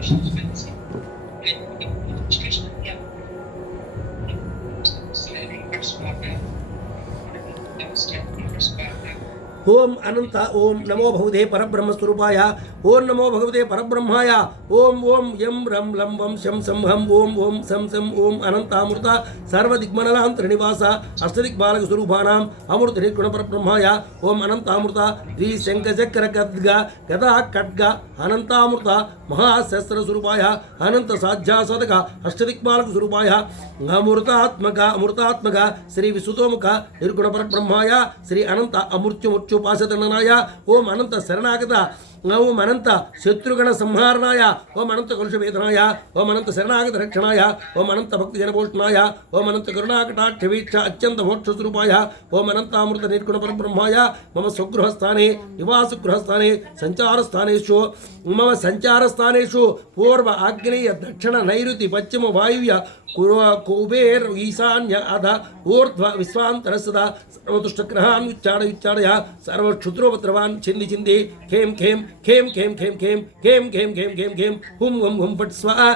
ओम अनंत ओम नमो भगवते परब्रह्म स्वरूपाय ओम नमो भगवते परब्रह्माय ओम ओम यम रम लं वम शम सं हम ओम ओम सं सं ओम अनंतामृत सर्वदिग्मनलांतरनिवास अष्टदिक्पालक स्वरूपानां अमृत निर्गुण परब्रह्माय ओम अनंतामृत द्विशंखचक्र गदा खड्ग अनंतामृत महाशस्त्र स्वरूपाय अनंत साध्यासाधक अष्टदिक्पालक स्वरूपाय अमृतात्मक श्री विसुतोमुख निर्गुण परब्रह्माय श्री अनंत अमृत्युमुच्युपासतनाय ओम अनंत शरणागत ओम अनंत शत्रुगण संहारणाय ओम अनंत कलुषवेदनाय ओम अनंत शरणागत रक्षणाय ओम अनंत भक्तिजनपोषणाय ओम अनंत करुणाकटाक्षवीक्ष अत्यंत मोक्षस्वरूपाय ओम अनंतामृत निर्गुण परब्रह्माय मम स्वगृहस्थाने निवासगृहस्थाने संचारस्थानेषु मम संचारस्थानेषु पूर्व आग्नेय दक्षिण नैऋति पश्चिम वायुव्य कुबेर ईशान्य अध ऊर्ध्व विश्वान्तरसदा सर्वदुष्टग्रहान् उच्चाडय सर्वक्षुद्रोपद्रवान् छिन्दी छिन्दी खेम खेम खेम खेम खेम खेम खेम खेम खेम खेम खेम हुम हुम हुम फट स्वाहा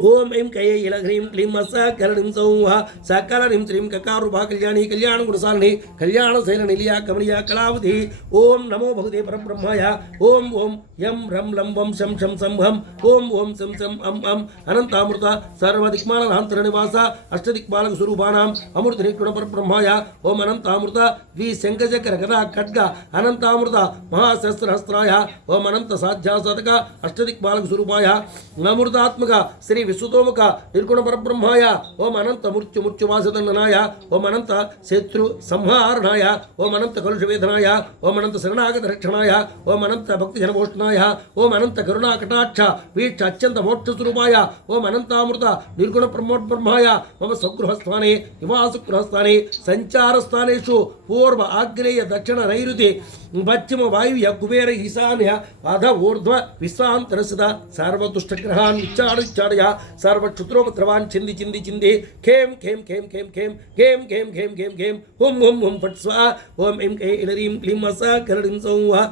ओम ऐं कये इलघ्रीं क्लीं सकलनीं सौः सकलनीं श्रीं ककारूपा कल्याणी कल्याण गुणसालिनी कल्याण शैलनिलया कमलीया कलावती ओम नमो भगवते परब्रह्माय ओम ओम यम रम लं वम शं शं सं हम ओम ओम सं सं अम अम अनंतामृत सर्वदिक्पालनान्तरनिवास अष्टदिक्पालक स्वरूपानां अमृत निर्गुण परब्रह्माय ओम अनंतामृत द्विशंखचक्र गदा खड्ग अनंतामृत महाशस्त्रहस्त्राय ओम अनंत साध्यासाधक अष्टदिक्पालक स्वरूपाय अमृतात्मक श्री विश्वतोमुख निर्गुण परब्रह्माय ओम अनंत मृत्युमुच्युवासतनाय ओम अनंत शत्रु संहारणाय ओम अनंत कलुषवेदनाय ओम अनंत शरणागत रक्षणाय ओम अनंत भक्तिजनपोषणाय ओम अनंत करुणाकटाक्ष वीक्ष अत्यंत मोक्षस्वरूपाय ओम अनंतामृत निर्गुण ब्रह्माय मम स्वगृहस्थाने निवासगृहस्थाने संचारस्थानेषु पूर्व आग्नेय दक्षिण नैऋति पश्चिम वायुव्य कुबेर ईशान्य अध ऊर्ध्व विश्वान्तरसदा सर्वदुष्टग्रहान् उच्चाडय सर्वक्षुद्रोपद्रवान् छिन्दी छिन्दी छिन्दी खेम खेम खेम खेम खेम खेम खेम खेम खेम खेम हुम हुम हुम फट स्वाहा ओम ऐं क्लीं इलरीं क्लीं सकलनीं सौः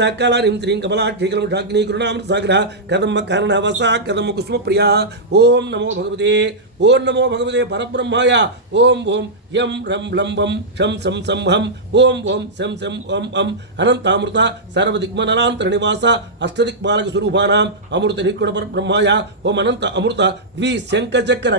सकलनीं श्रीं कमलाक्षी कलमषाग्नि करुणामृत सागरः कदम्ब कर्णवसा कदम्ब कुसुमप्रिया ओम नमो भगवते परब्रह्माय ओम ओम यम रम लं वम शं सं सं हम ओम ओम सं सं ओम अम अनंतामृत सर्वदिग्मनलांतरनिवास अष्टदिक्पालक स्वरूपानां अमृत निर्गुण परब्रह्माय ओम अनंत अमृत द्विशंखचक्र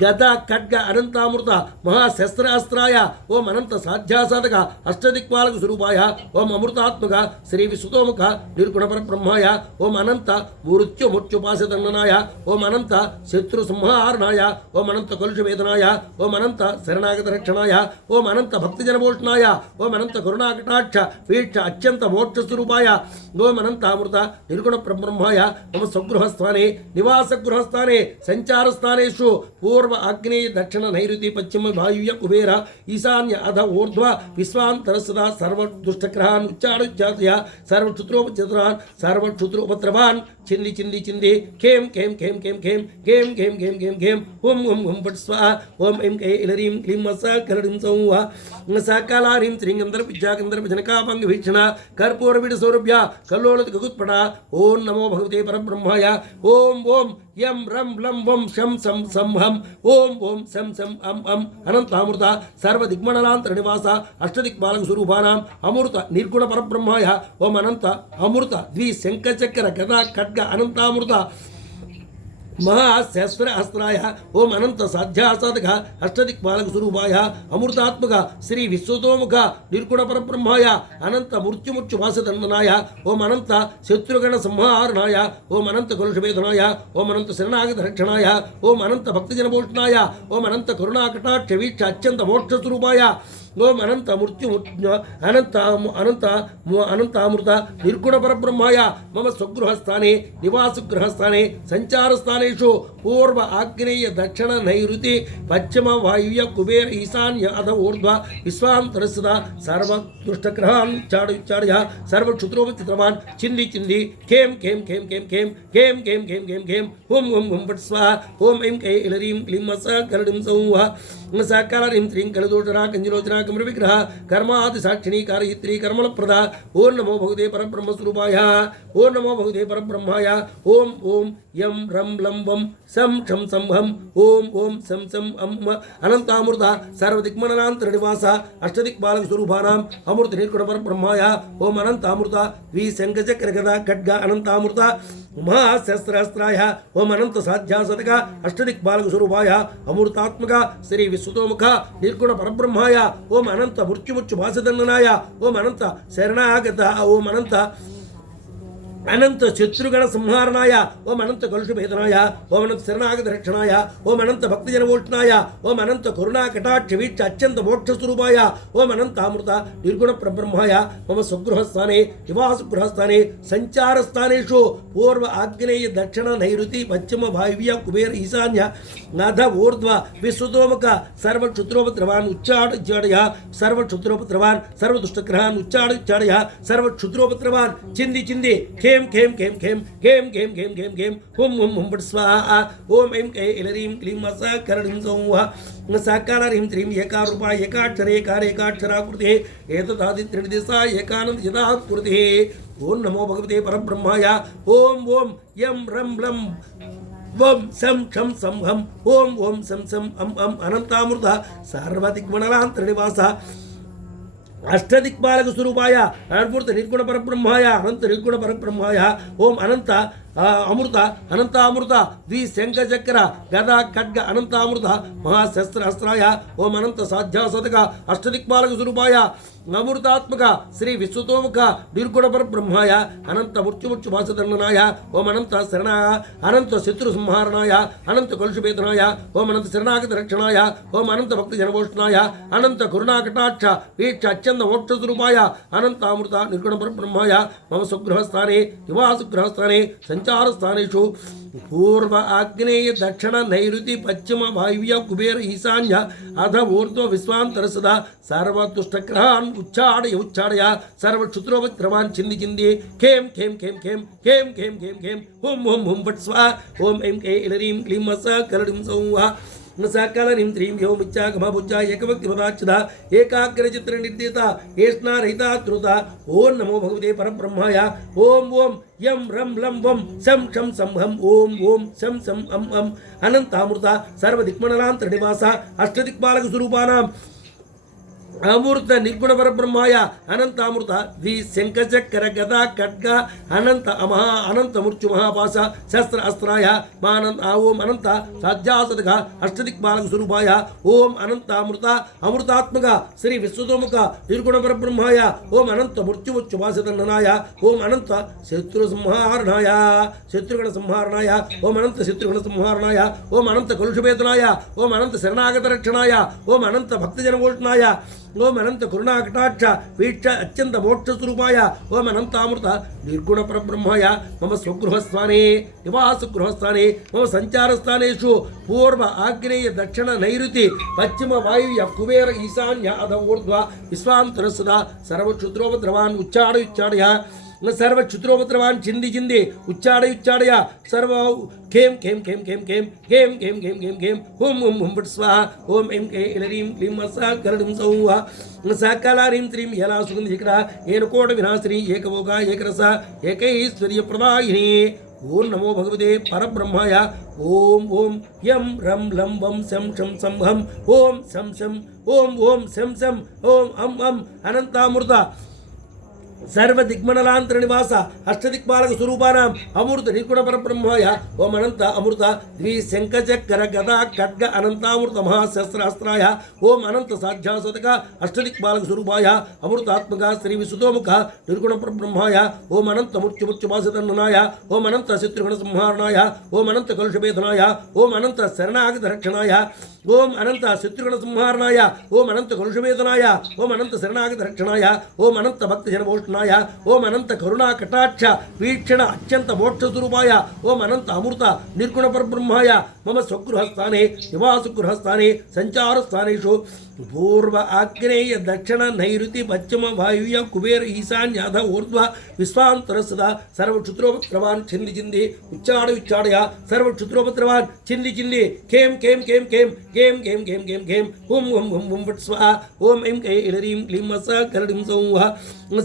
गदा खड्ग अनंतामृत महाशस्त्र अस्त्राय ओम अनंत साध्यासाधक अष्टदिक्पालक स्वरूपाय ओम अमृतात्मक श्री विसुतोमुख निर्गुण परब्रह्माय ओम अनंत मृत्युमुच्युपासतनाय ओम अनंत शत्रु संहारणाय ओम अनंत कलुषवेदनाय ओम अनंत शरणागत रक्षणाय ओम अनंत भक्तिजनपोषणाय ओम अनंत करुणाकटाक्ष वीक्ष अत्यंत मोक्षस्वरूपाय ओम अनंतामृत निर्गुण ब्रह्माय मम स्वगृहस्थाने निवासगृहस्थाने संचारस्थानेषु पूर्व आग्नेय दक्षिण नैऋति पश्चिम वायुव्य कुबेर ईशान्य अध ऊर्ध्व विश्वान्तरसदा सर्वदुष्टग्रहान् उच्चाडय सर्वक्षुद्रोपद्रवान् छिन्दी छिन्दी छिन्दी खेम खेम खेम खेम खेम खेम खेम खेम खेम खेम हुम हुम हुम फट स्वाहा ओम ऐं कये इलरीं क्लीं सकलनीं सौः सकलानीं श्रीं गन्धर्वविद्यागन्धर्वजनकाभङ्गभीक्षण कर्पूरवीडसौरभ्य कल्लोलित गगुत्पटा ओम नमो भगवते परब्रह्माय ओम ओम यम रम लं वम शं सं सं हम ओम ओम सं सं अम अनंतामृत सर्वदिग्मनलांतरनिवास अष्टदिक्पालक स्वरूपानां अमृत निर्गुण परब्रह्माय ओम अनंत अमृत द्विशंखचक्र गदा खड्ग अनंतामृत महाशस्त्र अस्त्राय ओम अनंत साध्यासाधक अष्टदिक्पालक स्वरूपाय अमृतात्मक श्री विश्वतोमुख निर्गुण परब्रह्माय अनंत मृत्युमुच्युपासतनाय ओम अनंत शत्रुगण संहारणाय ओम अनंत कलुषवेदनाय ओम अनंत शरणागत रक्षणाय ओम अनंत भक्तिजनपोषणाय ओम अनंत करुणाकटाक्ष वीक्ष अत्यंत मोक्षस्वरूपाय ओम अनंत मृत्यु अनंत अनंत अनंतामृत निर्गुण परब्रह्माय मम स्वगृहस्थाने निवासगृहस्थाने संचारस्थानेषु पूर्व आग्नेय दक्षिण नैऋति पश्चिम वायुव्य कुबेर ईशान्य अध ऊर्ध्व विश्वान्तरसदा सर्वदुष्टग्रहान् उच्चाडय सर्वक्षुद्रोपद्रवान् छिन्दी छिन्दी खेम खेम खेम खेम खेम खेम खेम खेम खेम खेम हुम हुम हुम फट स्वाहा ओम ऐं कये इलरीं क्लीं सकलनीं सौः सकलनीं श्रीं कलदोषणा कंजलोचना कमल विग्रह कर्मादि साक्षिणी कारयित्री कर्मल प्रदा ओम नमो भगवते परब्रह्म स्वरूपाय ओम नमो भगवते परब्रह्माय ओम ओम यम रम लं वम सम क्षम संभम ओम ओम सम सम अनंतामृत सर्वदिक्मनलांतर निवास अष्टदिक्पालक स्वरूपानाम अमृत निर्गुण परब्रह्माय ओम अनंतामृत वी शंखचक्र गदा खड्ग अनंतामृत महाशस्त्रास्त्राय ओम अनंत साध्या सदक अष्टदिक्पालक स्वरूपाय अमृतात्मक श्री विश्वतोमुख निर्गुण परब्रह्माय ओम अनंत मृत्युमुच्चु भासदंडनाय ओम अनंत शरणागत ओम अनंत अनंत शत्रुगण संहारणाय ओम अनंत कलुष भेदनाय ओम अनंत शरणागत रक्षणाय ओम अनंत भक्तजन वोष्णाय ओम अनंत करुणा कटाक्ष वीक्ष अत्यंत मोक्ष स्वरूपाय ओम अनंत अमृत निर्गुण परब्रह्माय मम स्वगृहस्थाने निवासगृहस्थाने संचार स्थानेषु पूर्व आग्नेय दक्षिण नैऋति पश्चिम वायव्य कुबेर ईशान्य नाथ ऊर्ध्व विश्वतोमुख सर्व क्षुद्रोपद्रवान् उच्चाडय सर्व क्षुद्रोपद्रवान् सर्व दुष्टग्रहान् उच्चाडय सर्व क्षुद्रोपद्रवान् चिंदी चिंदी खेम खेम खेम खेम खेम खेम खेम खेम खेम हुम हुम हुम पट स्वाहा ओम ऐं कै इलरीं क्लीं मसा करणीं सौः साकारीं त्रीं एकारूपा एकाक्षरे एकाक्षराकृते एतदादित्रिदिशा एकानंद यदा कृते ओम नमो भगवते परब्रह्माय ओम ओम यम रम लं वम सम क्षम संहम ओम ओम सम सम अम अनंतामृत सर्वदिक्मनलांतरनिवास अष्टदिक्पालक स्वरूपाय अमृत निर्गुण परब्रह्माय अनंत निर्गुण परब्रह्माय ओम अनंत अमृत अनंतामृत द्वि शंखचक्र गदा खड्ग अनंतामृत महाशस्त्र अस्त्राय ओम अनंत साध्या सदक अष्टदिक्पालक स्वरूपाय अमृतात्मक श्री विश्वतोमुख निर्गुण परब्रह्माय अनंत मृत्युमुच्चु भासदंडनाय ओम अनंत शरण अनंत शत्रु संहारणाय अनंत कलुषभेदनाय ओम अनंत शरणागत रक्षणाय ओम अनंत भक्त जनभोषणाय अनंत करुणा कटाक्ष वीक्ष अत्यंत मोक्ष स्वरूपाय अनंत अमृत निर्गुण परब्रह्माय मम स्वगृहस्थाने निवासगृहस्थाने संचार स्थानेषु पूर्व आग्नेय दक्षिण नैऋति पश्चिम वायव्य कुबेर ईशान्य अध ऊर्ध्व विश्वांतर सदा सर्वदुष्टग्रहान् उच्चाडय सर्व क्षुद्रोपद्रवान् चिंदी चिंदी खेम खेम खेम खेम खेम खेम खेम खेम हुम हुम हुम फट स्वाहा ओम ऐं कै इलरीं क्लीं मसा करणीं सौः साकालीं त्रीं व्योमिच्छा गमभुजा एकभक्तिपदाच्युता एकाग्रचित्र निर्देता एष्णा रहिता त्रुता ओम नमो भगवते परब्रह्माय ओम ओम यम रम लं वम सम क्षम संहम ओम ओम सम सम अम अनंतामृत सर्वदिक्मनलांतरनिवास अष्टदिक्पालक स्वरूपानाम् अमृत निर्गुण परब्रह्माय अनंतामृत द्वि शंखचक्र गदा खड्ग अनंत अनंत मृत्यु महापाश शस्त्र अस्त्राय ओम अनंत साध्यासदक अष्टदिक्पालक स्वरूपाय ओम अनंतामृत अमृतात्मक श्री विश्वतोमुख निर्गुण परब्रह्माय ओम अनंत मृत्युमुच्चु भासदंडनाय ओम अनंत शत्रु संहारणाय शत्रुगण संहारणाय ओम अनंत शत्रुगण संहारणाय ओम अनंत कलुषभेदनाय ओम अनंत शरणागत रक्षणाय ओम अनंत भक्तजन वोष्णाय ओम अनंत करुणा कटाक्ष वीक्ष अत्यंत मोक्ष स्वरूपाय ओम अनंतामृत निर्गुण परब्रह्माय मम स्वगृहस्थाने निवासगृहस्थाने मम संचार स्थानेषु पूर्व आग्नेय दक्षिण नैऋति पश्चिम वायव्य कुबेर ईशान्य अध ऊर्ध्व विश्वांतर सदा सर्वक्षुद्रोपद्रवान् उच्चाडय सर्व क्षुद्रोपद्रवान् चिंदी चिंदी उच्चाडय सर्व खेम खेम खेम खेम खेम खेम खेम खेम खेम खेम हुम हुम हुम फट स्वाहा ओम ऐं कै इलरीं क्लीं मसा करणीं सौः साकालीं त्रीं यला सुगन्धिकरा एनकोट विनाशिनी एकभोगा एकरस एकैश्वर्यप्रदायिनी ओम नमो भगवते परब्रह्माय ओम ओम यम रम लं वम सम क्षम संहम ओम सम सम ओम ओम सम सम ओम अम अनंतामृत सर्वदिक्मनलांतर निवास अष्टदिक्पालक स्वरूपानाम् अमृत निर्गुण परब्रह्माय ओम अनंत अमृत द्वि शंखचक्र गदा खड्ग अनंतामृत महाशस्त्र अस्त्राय ओम अनंत साध्या सदक अष्टदिक्पालक स्वरूपाय अमृतात्मक श्री विश्वतोमुख निर्गुण परब्रह्माय ओम अनंत मृत्युमुच्चु भासदंडनाय ओम अनंत शत्रुगण संहारणाय ओम अनंत कलुषभेदनाय ओम अनंत शरणागत रक्षणाय ओम अनंत शत्रुगण संहारणाय ओम अनंत कलुषभेदनाय ओम अनंत शरणागत रक्षणाय ओम अनंत भक्तजन भक्तजनभूषणाय ओम अनंत करुणा कटाक्ष वीक्षण अत्यंत मोक्ष स्वरूपाय ओम अनंत अमृत निर्गुण परब्रह्माय मम स्वगृहस्थाने निवासगृहस्थाने संचारस्थानेषु पूर्व आग्नेय दक्षिण नैऋति पश्चिम वायुव्य कुबेर ईशान्य अध ऊर्ध्व विश्वांतर सदा सर्वक्षुत्रोपद्रवान् छिंदि छिंदि उच्चाडय सर्वक्षुत्रोपद्रवान् छिंदि छिंदि खेम खेम खेम खेम खेम खेम खेम खेम खेम हुम हुम हुम हुम फट् स्वाहा ओम ऐं ऐ इलरीं क्लीं स करडिं सौः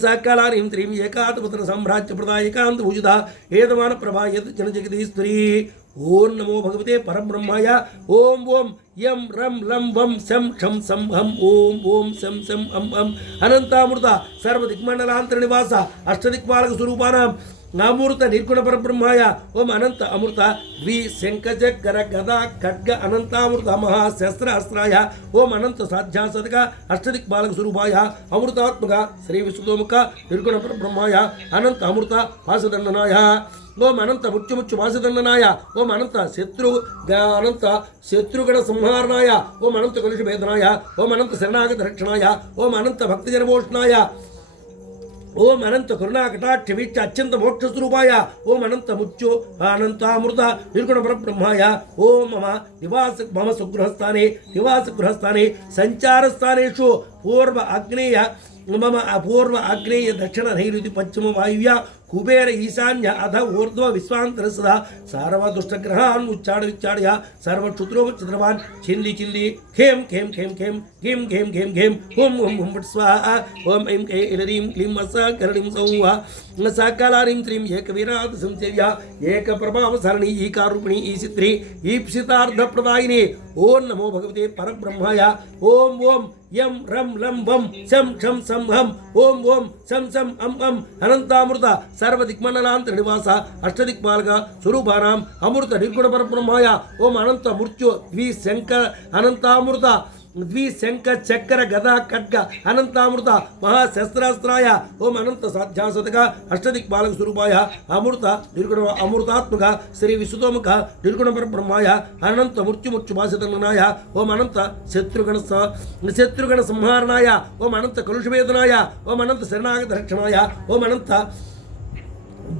सकलारीं त्रीं एकातपुत्र साम्राज्य प्रदा एकांत भुजदा एतमान प्रभा यत् जन जगदीश्वरी ओम नमो भगवते परब्रह्माय ओम ओम यम रम लम वम शम शम सम हम ओम शम शम हम अनंतामृत सर्व दिक्मंडलांतर निवास अष्टदिक्पालक स्वरूपानां अमृत निर्गुण परब्रह्माय ओम अनंत अमृत द्वि शंखचक्र गदा खड्ग अनंतामृत महाशस्त्र अस्त्राय ओम अनंत साध्या सदक अष्टदिक्पालक स्वरूपाय अमृतात्मक श्री विश्वतोमुख निर्गुण परब्रह्माय अनंत अमृत पाशदंडनाय ओम अनंत मुच्चु मुच्चु पाशदंडनाय ओम अनंत शत्रुगण संहारणाय ओम अनंत कलुष भेदनाय ओम अनंत शरणागत रक्षणाय ओम अनंत भक्तजनभूषणाय ओम अनंत करुणा कटाक्ष वीक्ष अत्यंत मोक्ष स्वरूपाय ओम अनंत मुच्चु अनंतामृत निर्गुण परब्रह्माय ओम मम स्वगृहस्थाने निवासगृहस्थाने संचारस्थानेषु पूर्व आग्नेय मम अपूर्व आग्नेय दक्षिण नैऋति पश्चिम वायुव्य कुबेर ईशान्य अध ऊर्ध्व विश्वांतर सदा सर्वदुष्टग्रहान् उच्चाडय सर्वक्षुत्रोपच्छिद्रवान् छिंदि छिंदि खेम खेम खेम खेम खेम खेम खेम खेम हुम हुम हुम फट् स्वाहा ओम ऐं ऐ इलरीं क्लीं स करडिं सौः सकलारीं त्रीं एकवीरात् संसेव्या एकप्रभावसारिणी ईकारूपिणी ईसित्री ईप्सितार्थप्रदायिनी ओम नमो भगवते परब्रह्माय ओम ओम यम रम लम वम शम शम सम हम ओम शम शम अम अनंतामृत सर्व दिक्मंडलांतर निवास अष्टदिक्पालक स्वरूपानां अमृत निर्गुण परब्रह्माय ओम अनंत मृत्यु द्विशंख अनंतामृत द्विशंख चक्र गदा खड्ग अनंतामृत महाशस्त्रास्त्राय ओम अनंत साध्या सदक अष्टदिक्पालक स्वरूपाय अमृत निर्गुण अमृतात्मक श्री विश्वतोमुख निर्गुण परब्रह्माय अनंत मृत्यु मुच्चु पाशदंडनाय ओम अनंत शत्रुगण संहारणाय ओम अनंत कलुषवेदनाय ओम अनंत शरणागत रक्षणाय ओम अनंत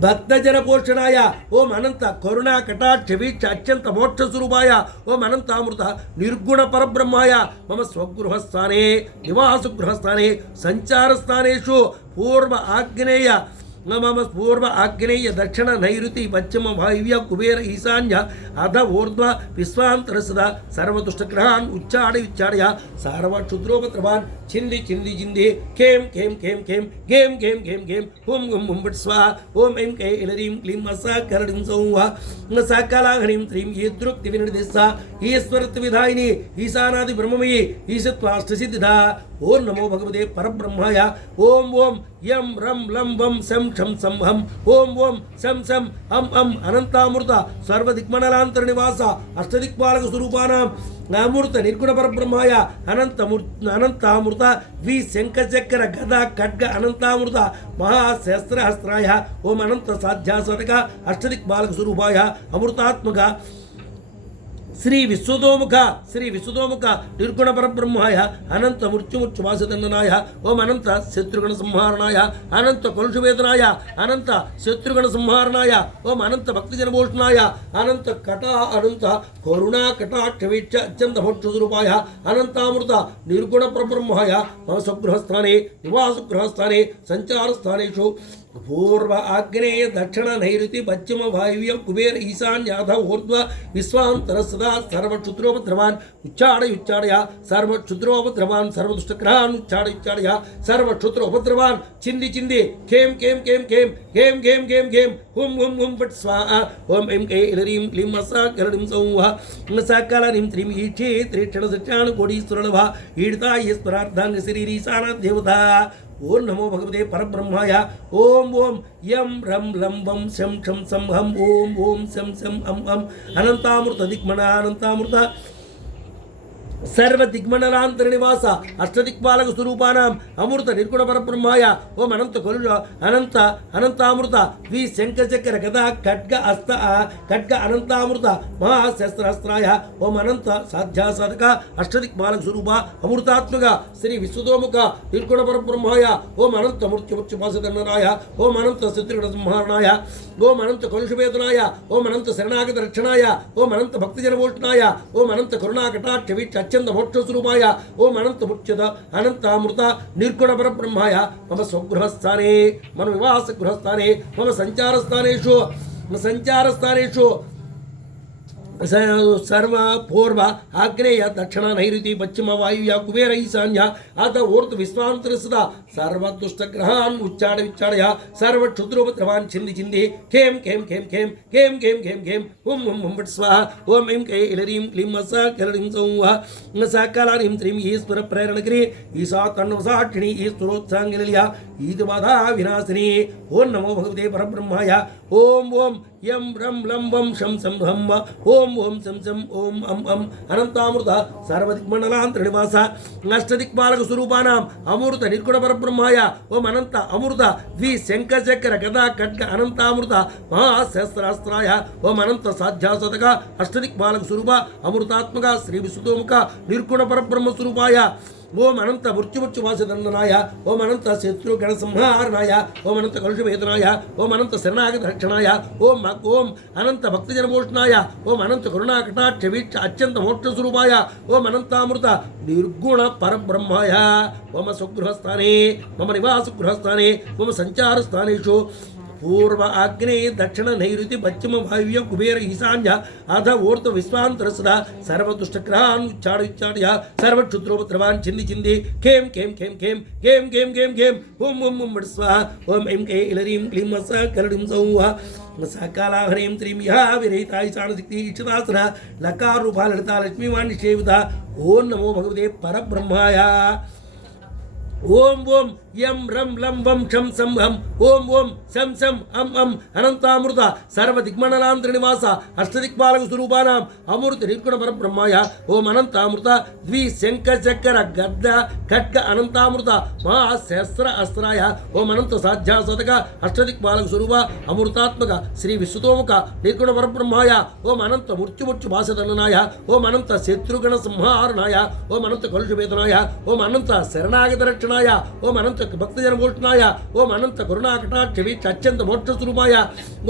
भक्तजन पोषणाय ओम अनंत करुणा कटाक्ष वीक्ष अत्यंत मोक्ष स्वरूपाय ओम अनंतामृत निर्गुण परब्रह्माय मम स्वगृहस्थाने निवासगृहस्थाने संचारस्थानेषु पूर्व आग्नेय मम पूर्व आग्नेय दक्षिण नैऋति पश्चिम वायुव्य कुबेर ईशान्य अध ऊर्ध्व विश्वांतर सदा सर्वदुष्टग्रहान् उच्चाडय सर्वक्षुद्रोपद्रवान् छिंदि छिंदि छिंदि खेम खेम खेम खेम खेम खेम खेम खेम हुम हुम हुम फट् स्वाहा ओम ऐं ऐ इलरीं क्लीं स करडिं सौः सकलाघ्नीं त्रीं ईदृक्तिविनिर्दिशा ईश्वरत्वविधायिनी ईशानादि ब्रह्ममयी ईशत्वाष्टसिद्धिदा ओम नमो भगवते परब्रह्माय ओम ओम यम रम लम वम शम शम सम हम ओम शम शम हम अनंतामृत सर्व दिक्मंडलांतर निवास अष्टदिक्पालक स्वरूपानां अमृत निर्गुण परब्रह्माय अनंतामृत द्विशंखचक्र गदा खड्ग अनंतामृत महाशस्त्रास्त्राय ओम अनंत साध्या सदक अष्टदिक्पालक स्वरूपाय अमृतात्मक श्री विश्वतोमुख निर्गुण परब्रह्माय अनंत मृत्युमुच्चु पाशदंडनाय ओम अनंत शत्रुगण संहारणाय अनंत कलुषवेदनाय अनंत शत्रुगण संहारणाय ओम अनंत भक्तजनभूषणाय अनंत करुणा कटाक्ष वीक्ष अत्यंत मोक्ष स्वरूपाय अनंतामृत निर्गुण परब्रह्माय मम स्वगृहस्थाने निवासगृहस्थाने संचारस्थानेषु पूर्व आग्नेय दक्षिण नैऋति पश्चिम वायुव्य कुबेर ईशान्य अध ऊर्ध्व विश्वांतर सदा सर्वक्षुद्रोपद्रवान् उच्चाडय सर्वक्षुद्रोपद्रवान् सर्वदुष्टग्रहान् उच्चाडय सर्वक्षुद्रोपद्रवान् छिंदि छिंदि खेम खेम खेम खेम खेम खेम खेम खेम हुम हुम हुम फट् स्वाहा ओम ऐं ऐ इलरीं क्लीं स करडिं सौः सकलारीं त्रीं ईक्षे त्रीक्षण सत्यान् कोटीश्वरलभा ईडिता ईश्वरार्धांग श्रीरीशाना देवता ओम नमो भगवते परब्रह्माय ओम यम रम लम वम शम शम सम हम ओम शम शम हम अनंतामृत दिक्मण अनंतामृत सर्व दिग्मंडलांतर निवास अष्टदिक्पालक स्वरूपानाम अमृत निर्गुण परब्रह्माय ओम अनंत कलुष अनंत अनंतामृत द्वि शंखचक्र गदा खड्ग हस्त खड्ग अनंतामृत महाशस्त्रास्त्राय ओम अनंत साध्या साधक अष्टदिक्पालक स्वरूप अमृतात्मक श्री विश्वतोमुख निर्गुण परब्रह्माय ओम अनंत मृत्युमुच्युपासदन्नाय ओम अनंत शत्रुघ्न संहारणाय ओम अनंत कलुषवेदनाय ओम अनंत शरणागत रक्षणाय ओम अनंत भक्तजनमोषणाय ओम अनंत करुणा कटाक्ष वीक्ष अत्यंत मोक्ष स्वरूपाय ओम अनंत मुच्यत अनंतामृत निर्गुण परब्रह्माय मम स्वगृहस्थाने मम निवास गृहस्थाने मम संचारस्थानेषु सर्व पूर्व आग्नेय दक्षिण नैऋति पश्चिम वायुव्य कुबेर ईशान्य अथ ऊर्ध्व विश्वांतर सदा सर्व दुष्टग्रहान् उच्चाडय सर्व क्षुद्रोपद्रवान् छिन्दी छिन्दी खेम खेम खेम खेम खेम खेम खेम खेम ओम ओम ओम फट् स्वाहा ओम ऐं कै इलरीं क्लीं स कलरीं सौः सकलारीं त्रीं ईश्वर प्रेरणकरी ईशा तन्वसाक्षिणी ईश्वरोत्साङ्गिल्या ईदबाधा विनाशिनी ओम नमो भगवते परब्रह्माय ओम ओम यम रम लम वम शम सम हम ओम ओम सम सम ओम अम अम अनंतामृत सर्वदिक्मंडलांतर निवास अष्टदिक्पालक स्वरूपानाम अमृत निर्गुण परब्रह्माय ओम अनंत अमृत द्वि शंखचक्र गदा खड्ग अनंतामृत महाशस्त्रास्त्राय ओम अनंत साध्या साधक अष्टदिक्पालक स्वरूप अमृतात्मक श्री विश्वतोमुख निर्गुण परब्रह्म स्वरूपाय ओम अनंत मृत्युमुच्युपासदन्नाय ओम अनंत शत्रुघ्न संहारणाय ओम अनंत कलुषवेदनाय ओम अनंत शरणागत रक्षणाय ओम ओम अनंत भक्तजनमोषणाय ओम अनंत करुणा कटाक्ष वीक्ष अत्यंत मोक्ष स्वरूपाय ओम अनंतामृत निर्गुण परब्रह्माय मम स्वगृहस्थाने मम निवास गृहस्थाने मम संचारस्थानेषु पूर्व आग्नेय दक्षिण नैऋति पश्चिम वायुव्य कुबेर ईशान्य अथ ऊर्ध्व विश्वांतर सदा सर्व दुष्टग्रहान् उच्चाड्य सर्व क्षुद्रोपद्रवान् छिन्दी छिन्दी खेम खेम खेम खेम खेम खेम खेम खेम ओम ओम ओम फट् स्वाहा ओम ऐं कै इलरीं क्लीं स कलरीं सौः सकलाहरीं त्रीं या विरहिता ईशानशक्ति इच्छितासना लकार रूपा ललिता लक्ष्मीवाणी सेविता ओम नमो भगवते परब्रह्माय ओम ओम यम रम लम वम शम सम हम ओम ओम सम सम अम अनंतामृत सर्व दिक्मंडलांतर निवास अष्टदिक्पालक स्वरूपानाम अमृत निर्गुण परब्रह्माय ओम अनंतामृत द्वि शंखचक्र गद्द खड्ग अनंतामृत महाशस्त्र अस्त्राय ओम अनंत साध्या साधक अष्टदिक्पालक स्वरूप अमृतात्मक श्री विश्वतोमुख निर्गुण परब्रह्माय ओम अनंत मृत्युमुच्युपासदन्नाय ओम अनंत शत्रुघ्न संहारणाय ओम अनंत कलुषवेदनाय ओम अनंत शरणागत रक्षणाय ओम अनंत भक्तजनमोषणाय ओम अनंत करुणा कटाक्ष वीक्ष अत्यंत मोक्ष स्वरूपाय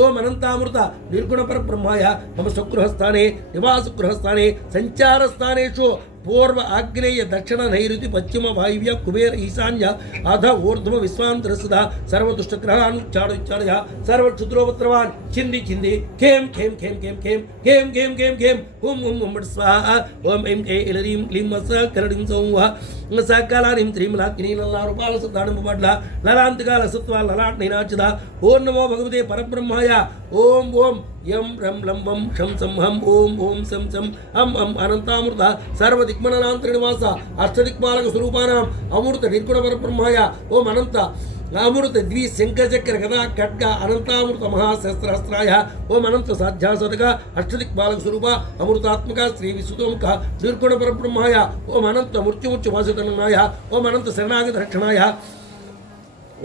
ओम अनंतामृत निर्गुण परब्रह्माय मम स्वगृहस्थाने निवास गृहस्थाने संचारस्थानेषु पूर्व आग्नेय दक्षिण नैऋति पश्चिम वायुव्य कुबेर ईशान्य अध ऊर्ध्व विश्वांतर सदा सर्व दुष्टग्रहान् उच्चाड्य सर्व क्षुद्रोपद्रवान् छिन्दी छिन्दी खेम खेम खेम खेम खेम खेम खेम खेम खेम ओम ओम ओम फट् स्वाहा ओम ऐं कै इलरीं क्लीं स कलरीं सौः सकलारीं त्रीं लाकिनी नल्लारूपाल सदाणुपड्ल ललांतकाल सत्वा ललाट निनाचिता ओम नमो भगवते परब्रह्माय ओम ओम यम रम लम वम शम सम हम ओम ओम सम सम अम अनंतामृत सर्व दिक्मंडलांतर निवास अष्टदिक्पालक स्वरूपानाम अमृत निर्गुण परब्रह्माय ओम अनंत अमृत द्वि शंखचक्र गदा खड्ग अनंतामृत महाशस्त्रास्त्राय ओम अनंत साध्या साधक अष्टदिक्पालक स्वरूप अमृतात्मक श्री विश्वतोमुख निर्गुण परब्रह्माय ओम अनंत मृत्युमुच्युपासदन्नाय ओम अनंत शरणागत रक्षणाय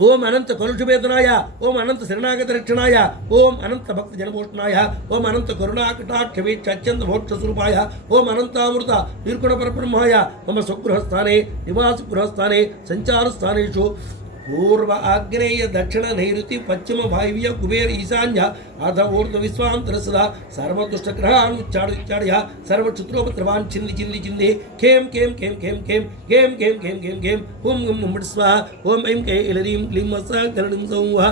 ओम अनंत कलुषवेदनाय ओम अनंत शरणागत रक्षणाय ओम अनंत भक्तजनमोषणाय ओम अनंत करुणा कटाक्ष वीक्ष अत्यंत मोक्ष स्वरूपाय ओम अनंतामृत निर्गुण परब्रह्माय मम स्वगृहस्थाने निवास गृहस्थाने संचारस्थानेषु पूर्व आग्नेय दक्षिण नैऋति पश्चिम वायुव्य कुबेर ईशान्य अध ऊर्ध्व विश्वांतर सदा सर्व दुष्टग्रहान् उच्चाड्य सर्व क्षुद्रोपद्रवान् छिन्दी छिन्दी छिन्दी खेम खेम खेम खेम खेम खेम खेम खेम खेम खेम ओम ओम ओम फट् स्वाहा ओम ऐं कै इलरीं क्लीं स कलरीं सौः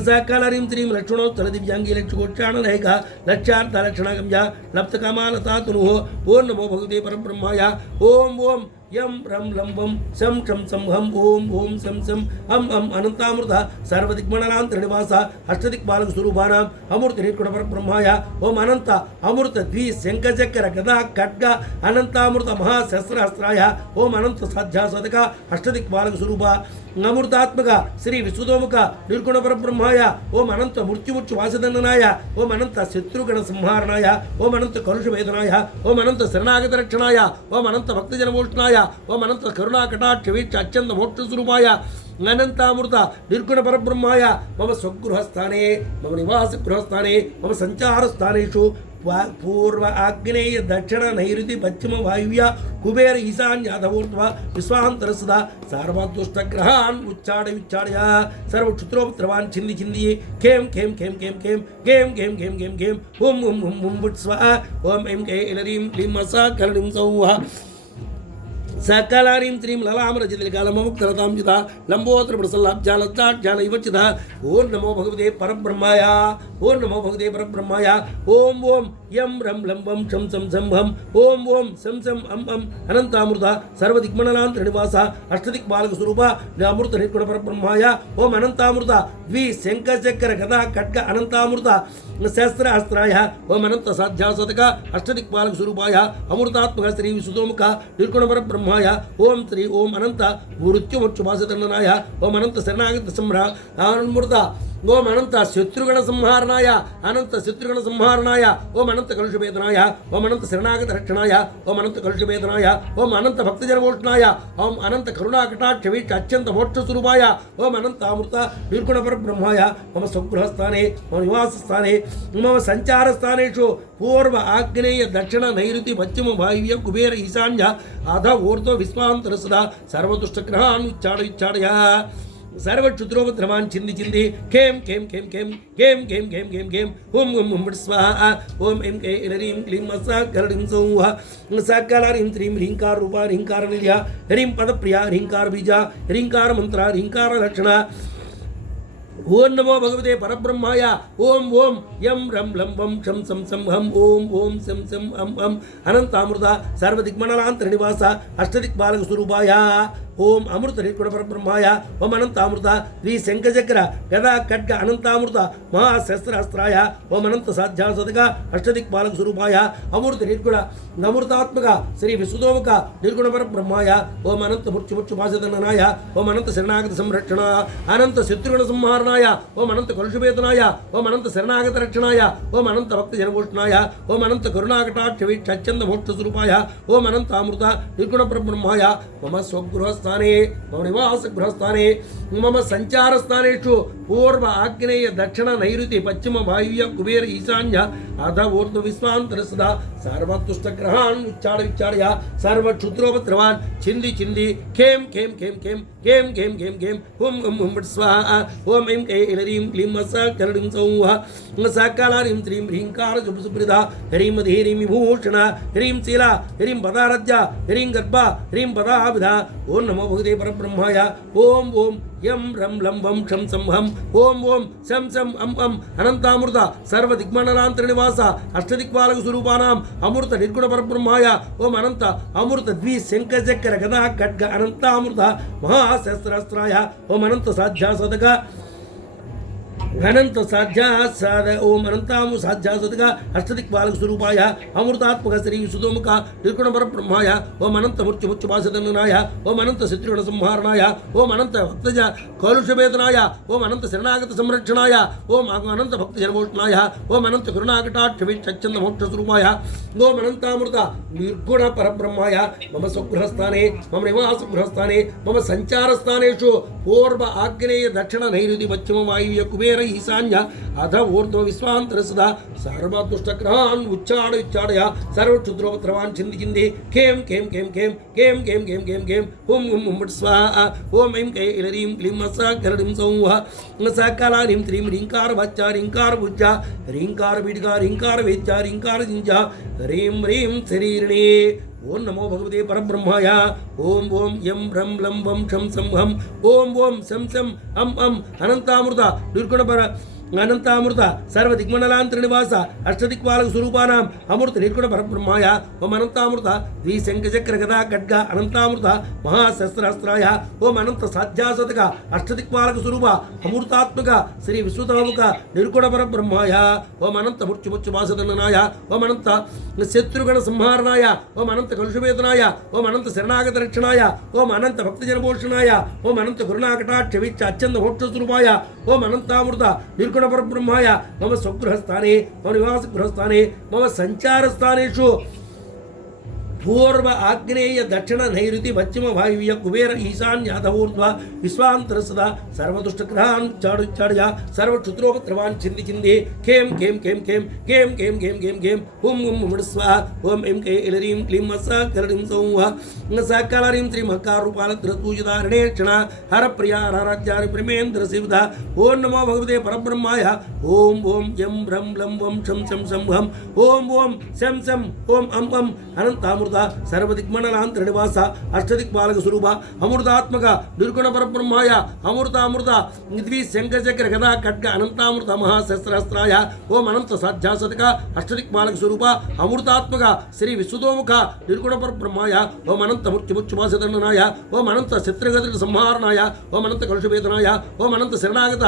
सकलारीं त्रीं लक्ष्मणोत्तर दिव्यांगी लक्ष्मोच्चारणरेखा लक्ष्यार्थ लक्षणगम्या लप्तकामालतातनुः ओम नमो भगवते परब्रह्माय ओम ओम यम रम लम वम शम शम सम हम ओम ओम सम सम अम अनंतामृत सर्व दिक्मंडलांतर निवास अष्टदिक्पालक स्वरूपानाम अमृत निर्गुण परब्रह्माय ओम अनंत अमृत द्वि शंखचक्र गदा खड्ग अनंतामृत महाशस्त्रास्त्राय ओम अनंत साध्या साधक अष्टदिक्पालक स्वरूप అమృతాత్మక శ్రీ విశ్వతోముఖ నిర్గుణ పరబ్రహ్మాయ ఓం అనంత మృత్యుముచ్చు వాసదండనాయ ఓం అనంత శత్రుగణ సంహారణాయ ఓం అనంత కలుష వేదనాయ ఓం అనంత శరణాగత రక్షణాయ ఓం అనంత భక్తజనమోష్ణాయ ఓం అనంత కరుణా కటాక్ష వీక్ష అత్యంత మోక్ష స్వరూపాయ అనంతామృత నిర్గుణ పరబ్రహ్మాయ మమ స్వగృహస్థానే మమ నివాస గృహస్థానే మమ సంచార స్థానేషు పూర్వ ఆగ్నేయ దక్షిణ నైరుతి పశ్చిమ వాయువ్య కుబేర ఈశాన్యాధూర్ధ్వ విశ్వాంతరసద సర్వదుష్టగ్రహాన్ ఉచ్చాడయ సర్వక్షుత్రోపద్రవాన్ చింది చింది కేం కేం కేం కేం కేం కేం కేం కేం కేం కేం ఓం ఓం ఓం ఓం బుట్ స్వ ఓం ఐం కే ఇలరీం క్లీం మసా కలడిం సౌహ सकलारीं त्रीं ललामरजितकालमुक्तरतां चिता लंबोत्र प्रसल्लाब्जालज्जाल इव चिता ओं नमो भगवते परब्रह्माय ओं नमो भगवते परब्रह्माय ओं ओं यं रं लं वं शं सं सं हं ओं ओं सं सं अं अं अनंतामृत सर्वदिक्मण्डलान्तर्निवास अष्टदिक्पालकस्वरूप अमृत निर्गुण परब्रह्माय ओं अनंतामृत द्वि शंखचक्र गदा खड्ग अनंतामृत सहस्र अस्त्राय ओं अनंत साध्यासतक अष्टदिक्पालकस्वरूपाय अमृतात्मक श्री विश्वतोमुख निर्गुण परब्रह्म ओम श्री ओम अनंत मृत्युमुक्षुभाषदंडनाय ओम अनंत शरणागत सम्रामृत ओम अनंत शत्रुगण संहारणाय अनंत शत्रुगण संहारणाय ओम अनंत कलुषवेदनाय ओम अनंत शरणागत रक्षणाय ओम अनंत कलुषवेदनाय ओम अनंत भक्तजनमोष्णाय ओम अनंत करुणा कटाक्ष वीक्ष अत्यंत मोक्ष स्वरूपाय ओम अनंत अमृत निर्गुण परब्रह्माय मम स्वगृहस्थाने मम निवासस्थाने मम संचार स्थानेषु पूर्व आग्नेय दक्षिण नैऋति पश्चिम वायुव्य कुबेर ईशान्य अध ऊर्ध्व विश्वांतरसदा सर्वदुष्टग्रहान् उच्चाडय सर्वक्षुद्रोपद्रवान् चिंदी चिंदी केम केम केम केम केम केम केम केम केम ओम ओम ओम स्वाहा ओम एम के इलरीं क्लीं मसा करडिं सौह सकलारीं त्रीं ह्रींकार रूपा ह्रींकार निध्या ह्रीं पदप्रिया ह्रींकार बीजा ह्रींकार मंत्र ह्रींकार लक्षण ओं नमो भगवते परब्रह्माय ओं ओं यं रं लं वं शं सं सं हं ओं ओं शं शं अं अं अनंतामृत सर्वदिक्मण्डलान्तर्निवास अष्टदिक्पालकस्वरूपाय ओम अमृत निर्गुण परब्रह्माय ओम अनंतामृत द्वि शंखचक्र गदा खड्ग अनंतामृत महाशस्त्रास्त्राय ओम अनंत साध्यासतक अष्टदिक्पालक स्वरूपाय अमृत निर्गुण अमृतात्मक श्री विश्वतोमुख निर्गुण परब्रह्माय ओम अनंत मृत्युमुक्षुभाषदंडनाय ओम अनंत शरणागत संरक्षण अनंत शत्रुगण संहारणाय ओम अनंत कलुषवेदनाय ओम अनंत शरणागत रक्षणाय ओम अनंत भक्तजनमोष्णाय ओम अनंत करुणाकटाक्ष वीक्ष अत्यंत मोक्ष स्वरूपाय ओम अनंत अमृत निर्गुण परब्रह्माय मम स्वगृहस्थाने मम निवास गृहस्थाने मम संचार स्थानेषु पूर्व आग्नेय दक्षिण नैऋति पश्चिम वायुव्य कुबेर ईशान्य अध ऊर्ध्व विश्वांतरसदा सर्वदुष्टग्रहान् उच्चाडय सर्वक्षुद्रोपद्रवान् चिंदी चिंदी केम केम केम केम केम केम केम केम ओम ओम ओम स्वाहा ओम ऐं के इलरीं क्लीं मसा करडिं सौह सकलारीं त्रीं ह्रींकार सुप्रदा ह्रीं धीरीं विभूषण ह्रीं शीला ह्रीं पदारज्जा ह्रीं गर्भा ह्रीं पदाभिधा ओं नमो भगवते परब्रह्माय ओं ओं यं रं लं वं शं सं हं ओं ओं शं शं अं अं अनंतामृत सर्वदिक्मण्डलान्तर्निवास अष्टदिक्पालकस्वरूपाणाम् अमृत निर्गुण परब्रह्माय ओं अनंत अमृत द्वि शंखचक्र गदा खड्ग अनंतामृत महाशस्त्रास्त्राय ओं अनंत साध्यासतक अनंत साध्यासाद ओम अनंतामु साध्यासतक अष्टदिक्पालक स्वरूपाय अमृतात्मक श्री विश्वतोमुख निर्गुण परब्रह्माय ओम अनंत मृत्युमुक्षुभाषदंडनाय ओम अनंत शत्रुगण संहारणाय ओम अनंत भक्तज कलुषवेदनाय ओम अनंत शरणागत संरक्षणाय ओम अनंत भक्तजनमोष्णाय ओम अनंत करुणाकटाक्ष वीक्ष अत्यंत मोक्ष स्वरूपाय ओम अनंतामृत निर्गुण परब्रह्माय मम स्वगृहस्थाने मम निवास गृहस्थाने मम संचार स्थानेषु पूर्व आग्नेय दक्षिण नैऋति पश्चिम वायुव्य कुबेर ईशान्य अध ऊर्ध्व विश्वांतरसदा सर्वदुष्टग्रहान् उच्चाडय सर्वक्षुद्रोपद्रवान् चिंदी चिंदी केम केम केम केम केम केम केम केम केम ओम ओम ओम स्वाहा ओम ऐं के इलरीं क्लीं मसा करडिं सौह सकलारीं त्रीं ह्रींकार वच्चा ह्रींकार भुज्जा ह्रींकार बीडगा ह्रींकार वेच्चा ह्रींकार जिंजा ह्रीं ह्रीं शरीरिणे ओं नमो भगवते परब्रह्माय ओं ओं यं रं लं वं शं सं हं ओं ओं शं शं अं अं अनंतामृत निर्गुण అనంతామృత సర్వ దిగ్మండలాంతర నివాస అష్టదిక్పాలక స్వరూపానాం అమృత నిర్గుణ పరబ్రహ్మాయ ఓం అనంతామృత ద్విశంఖచక్ర గదా ఖడ్గ అనంతామృత మహాశస్త్రాస్త్రాయ ఓం అనంత సాధ్యాసతక అష్టదిక్పాలక స్వరూప అమృతాత్మక శ్రీ విశ్వతముఖ నిర్గుణ పరబ్రహ్మాయ ఓం అనంత మృత్యుముత్యుపాసదనాయ ఓం అనంత శత్రుగణ సంహారణాయ ఓం అనంత కలుషవేదనాయ ఓం అనంత శరణాగత రక్షణాయ ఓం అనంత భక్తజనభూషణాయ ఓం అనంత గురునాకటాక్ష వీక్ష అత్యంత మోక్షస్వరూపాయ ఓం అనంతామృత నిర్గుణ పరబ్రహ్మాయ మమ స్వగృహస్థానే మమ నివాసగృహస్థానే మమ సంచారస్థానేషు పూర్వ ఆగ్నేయ దక్షిణ నైరుతి పశ్చిమ వాయువ్య కుబేర ఈశాన్యాధూర్ధ్వ విశ్వాంతర సదా సర్వదుష్టగ్రహాన్ చాడుచాడుయ సర్వక్షుద్రోపద్రవాన్ చింది చింది కేం కేం కేం కేం కేం కేం కేం కేం కేం ఓం ఓం ముడస్వ ఓం ఎం కే ఇలరీం క్లీం మస కరడిం సౌవ సకలరీం శ్రీ మకారూపాలద్రతూజదారణే క్షణ హర ప్రియా రాజ్యాని ప్రేమేంద్ర శివద ఓం నమో భగవతే పరబ్రహ్మాయ ఓం ఓం యం బ్రం లం వం శం శం సంహం ఓం ఓం శం శం ఓం అం అం అనంతామృత సర్వదిగ్మండలాంతర నివాస అష్టదిక్పాలక స్వరూప అమృతాత్మక నిర్గుణ పరబ్రహ్మాయ అమృతామృత ద్విశంఖచక్ర గదా ఖడ్గ అనంతామృత మహాశస్త్రాస్త్రాయ ఓం అనంత సాధ్యాసతక అష్టదిక్పాలక స్వరూప అమృతాత్మక శ్రీ విశ్వతోముఖ నిర్గుణ పరబ్రహ్మాయ ఓం అనంత మృత్యుముత్యుపాసదనాయ ఓం అనంత శత్రుగతి సంహారణాయ ఓం అనంత కలుషవేదనాయ ఓం అనంత శరణాగత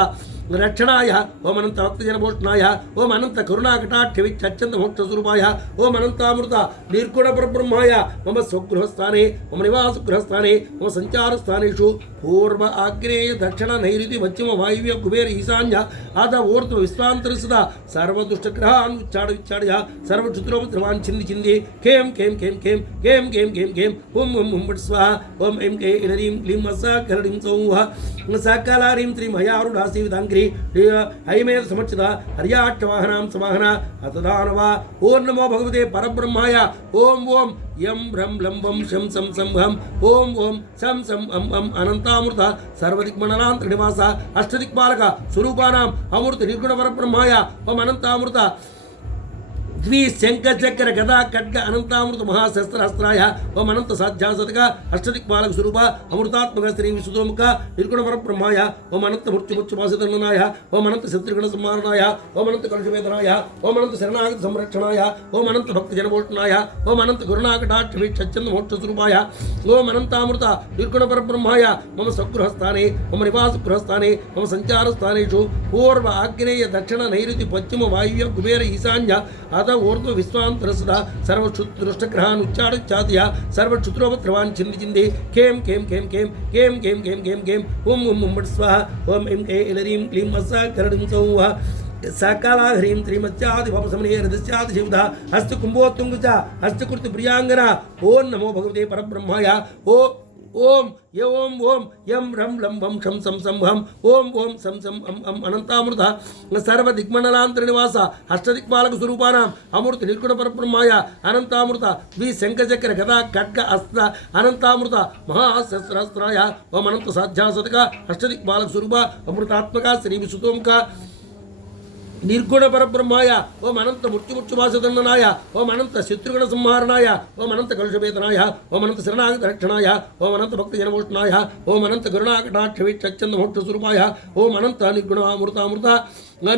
రక్షణాయ ఓం అనంత భక్తజనభూషణాయ ఓం అనంత కరుణాకటాక్ష వీక్ష అత్యంత మోక్షస్వరూపాయ ఓం అనంతామృత నిర్గుణ పరబ్రహ్మాయ మమ స్వగృహస్థానే మమ నివాసగృహస్థానే మమ సంచారస్థానేషు పూర్వ ఆగ్నేయ దక్షిణ నైరుతి పశ్చిమ వాయువ్య కుబేర ఈశాన్య అధ ఊర్ధ్వ విశ్వాంతర సదా సర్వదుష్టగ్రహాన్ ఉచ్చాడయ సర్వక్షుద్రోపద్రవాన్ చింది చింది కేం కేం కేం కేం కేం కేం కేం కేం ఓం ఓం ఓం బట్ స్వాహ ఓం ఎం కే ఇలరీం క్లీం మస కరడిం సౌహ సకలారీం శ్రీ మయారుడాసి విదాంగ్రి హైమేధ సమర్చిత హర్యాక్షవాహనాం సవాహన అతదానవ ఓం నమో భగవతే పరబ్రహ్మాయ ఓం ఓం యం బ్రం లం వం శం సం సంహం ఓం ఓం శం సం అం అం అనంతామృత సర్వదిక్మండలాంతర నివాస అష్టదిక్పాలక స్వరూపానాం అమృత నిర్గుణ పరబ్రహ్మాయ ఓం అనంతామృత ద్విశంఖచక్ర గదా ఖడ్గ అనంతామృత మహాశస్త్రాస్త్రాయ ఓం అనంత సాధ్యాసతక అష్టదిక్పాలక స్వరూప అమృతాత్మక శ్రీ విశ్వతోముఖ నిర్గుణ పరబ్రహ్మాయ ఓం అనంత మృత్యుముత్యుపాసదనాయ ఓం అనంత శత్రుగణ సంహారణాయ ఓం అనంత కలుషవేదనాయ ఓం అనంత శరణాగత సంరక్షణాయ ఓం అనంత భక్తజనభూషణాయ ఓం అనంత గురునాకటాక్ష వీక్ష అత్యంత మోక్షస్వరూపాయ ఓం అనంతామృత నిర్గుణ పరబ్రహ్మాయ మమ స్వగృహస్థానే మమ నివాసగృహస్థానే మమ సంచారస్థానేషు పూర్వ ఆగ్నేయ దక్షిణ నైరుతి పశ్చిమ వాయువ్య కుబేర ఈశాన్య అధ ఊర్ధ్వ విశ్వాంతర సదా సర్వక్షుద్రుష్టగ్రహాన్ ఉచ్చాడచాతయ సర్వక్షుద్రోపద్రవాన్ చింది చింది కేం కేం కేం కేం కేం కేం కేం కేం కేం ఓం ఓం ఓం బట్ స్వాహ ఓం ఎం కే ఇలరీం క్లీం మస కరడిం సౌహ సకలాహ్రీం త్రిమత్యాది వపసమనే రథస్యాది శివద హస్త కుంభోత్తుంగ హస్తకృతి ప్రియాంగన ఓం నమో భగవతే పరబ్రహ్మాయ ఓం ఓం ఓం యం రం లం వం శం సం సంహం ఓం ఓం శం శం అం అం అనంతామృత సర్వ దిగ్మండలాంతర నివాస అష్టదిక్పాలక స్వరూపానాం అమృత నిర్గుణ పరబ్రహ్మాయ అనంతామృత ద్విశంఖచక్ర గదా ఖడ్గ అస్త్ర అనంతామృత మహాశస్త్రాస్త్రాయ ఓం అనంత సాధ్యాసతక అష్టదిక్పాలక స్వరూప అమృతాత్మక శ్రీ విశ్వతోముఖ నిర్గుణ పరబ్రహ్మాయ ఓం అనంత మృత్యుముత్యుపాసదనాయ ఓం అనంత శత్రుగణ సంహారణాయ ఓం అనంత కలుషవేదనాయ ఓం అనంత శరణాగత రక్షణాయ ఓం అనంత భక్తజనభూషణాయ ఓం అనంత కరుణాకటాక్ష వీక్ష అత్యంత మోక్షస్వరూపాయ ఓం అనంత నిర్గుణ అమృతామృత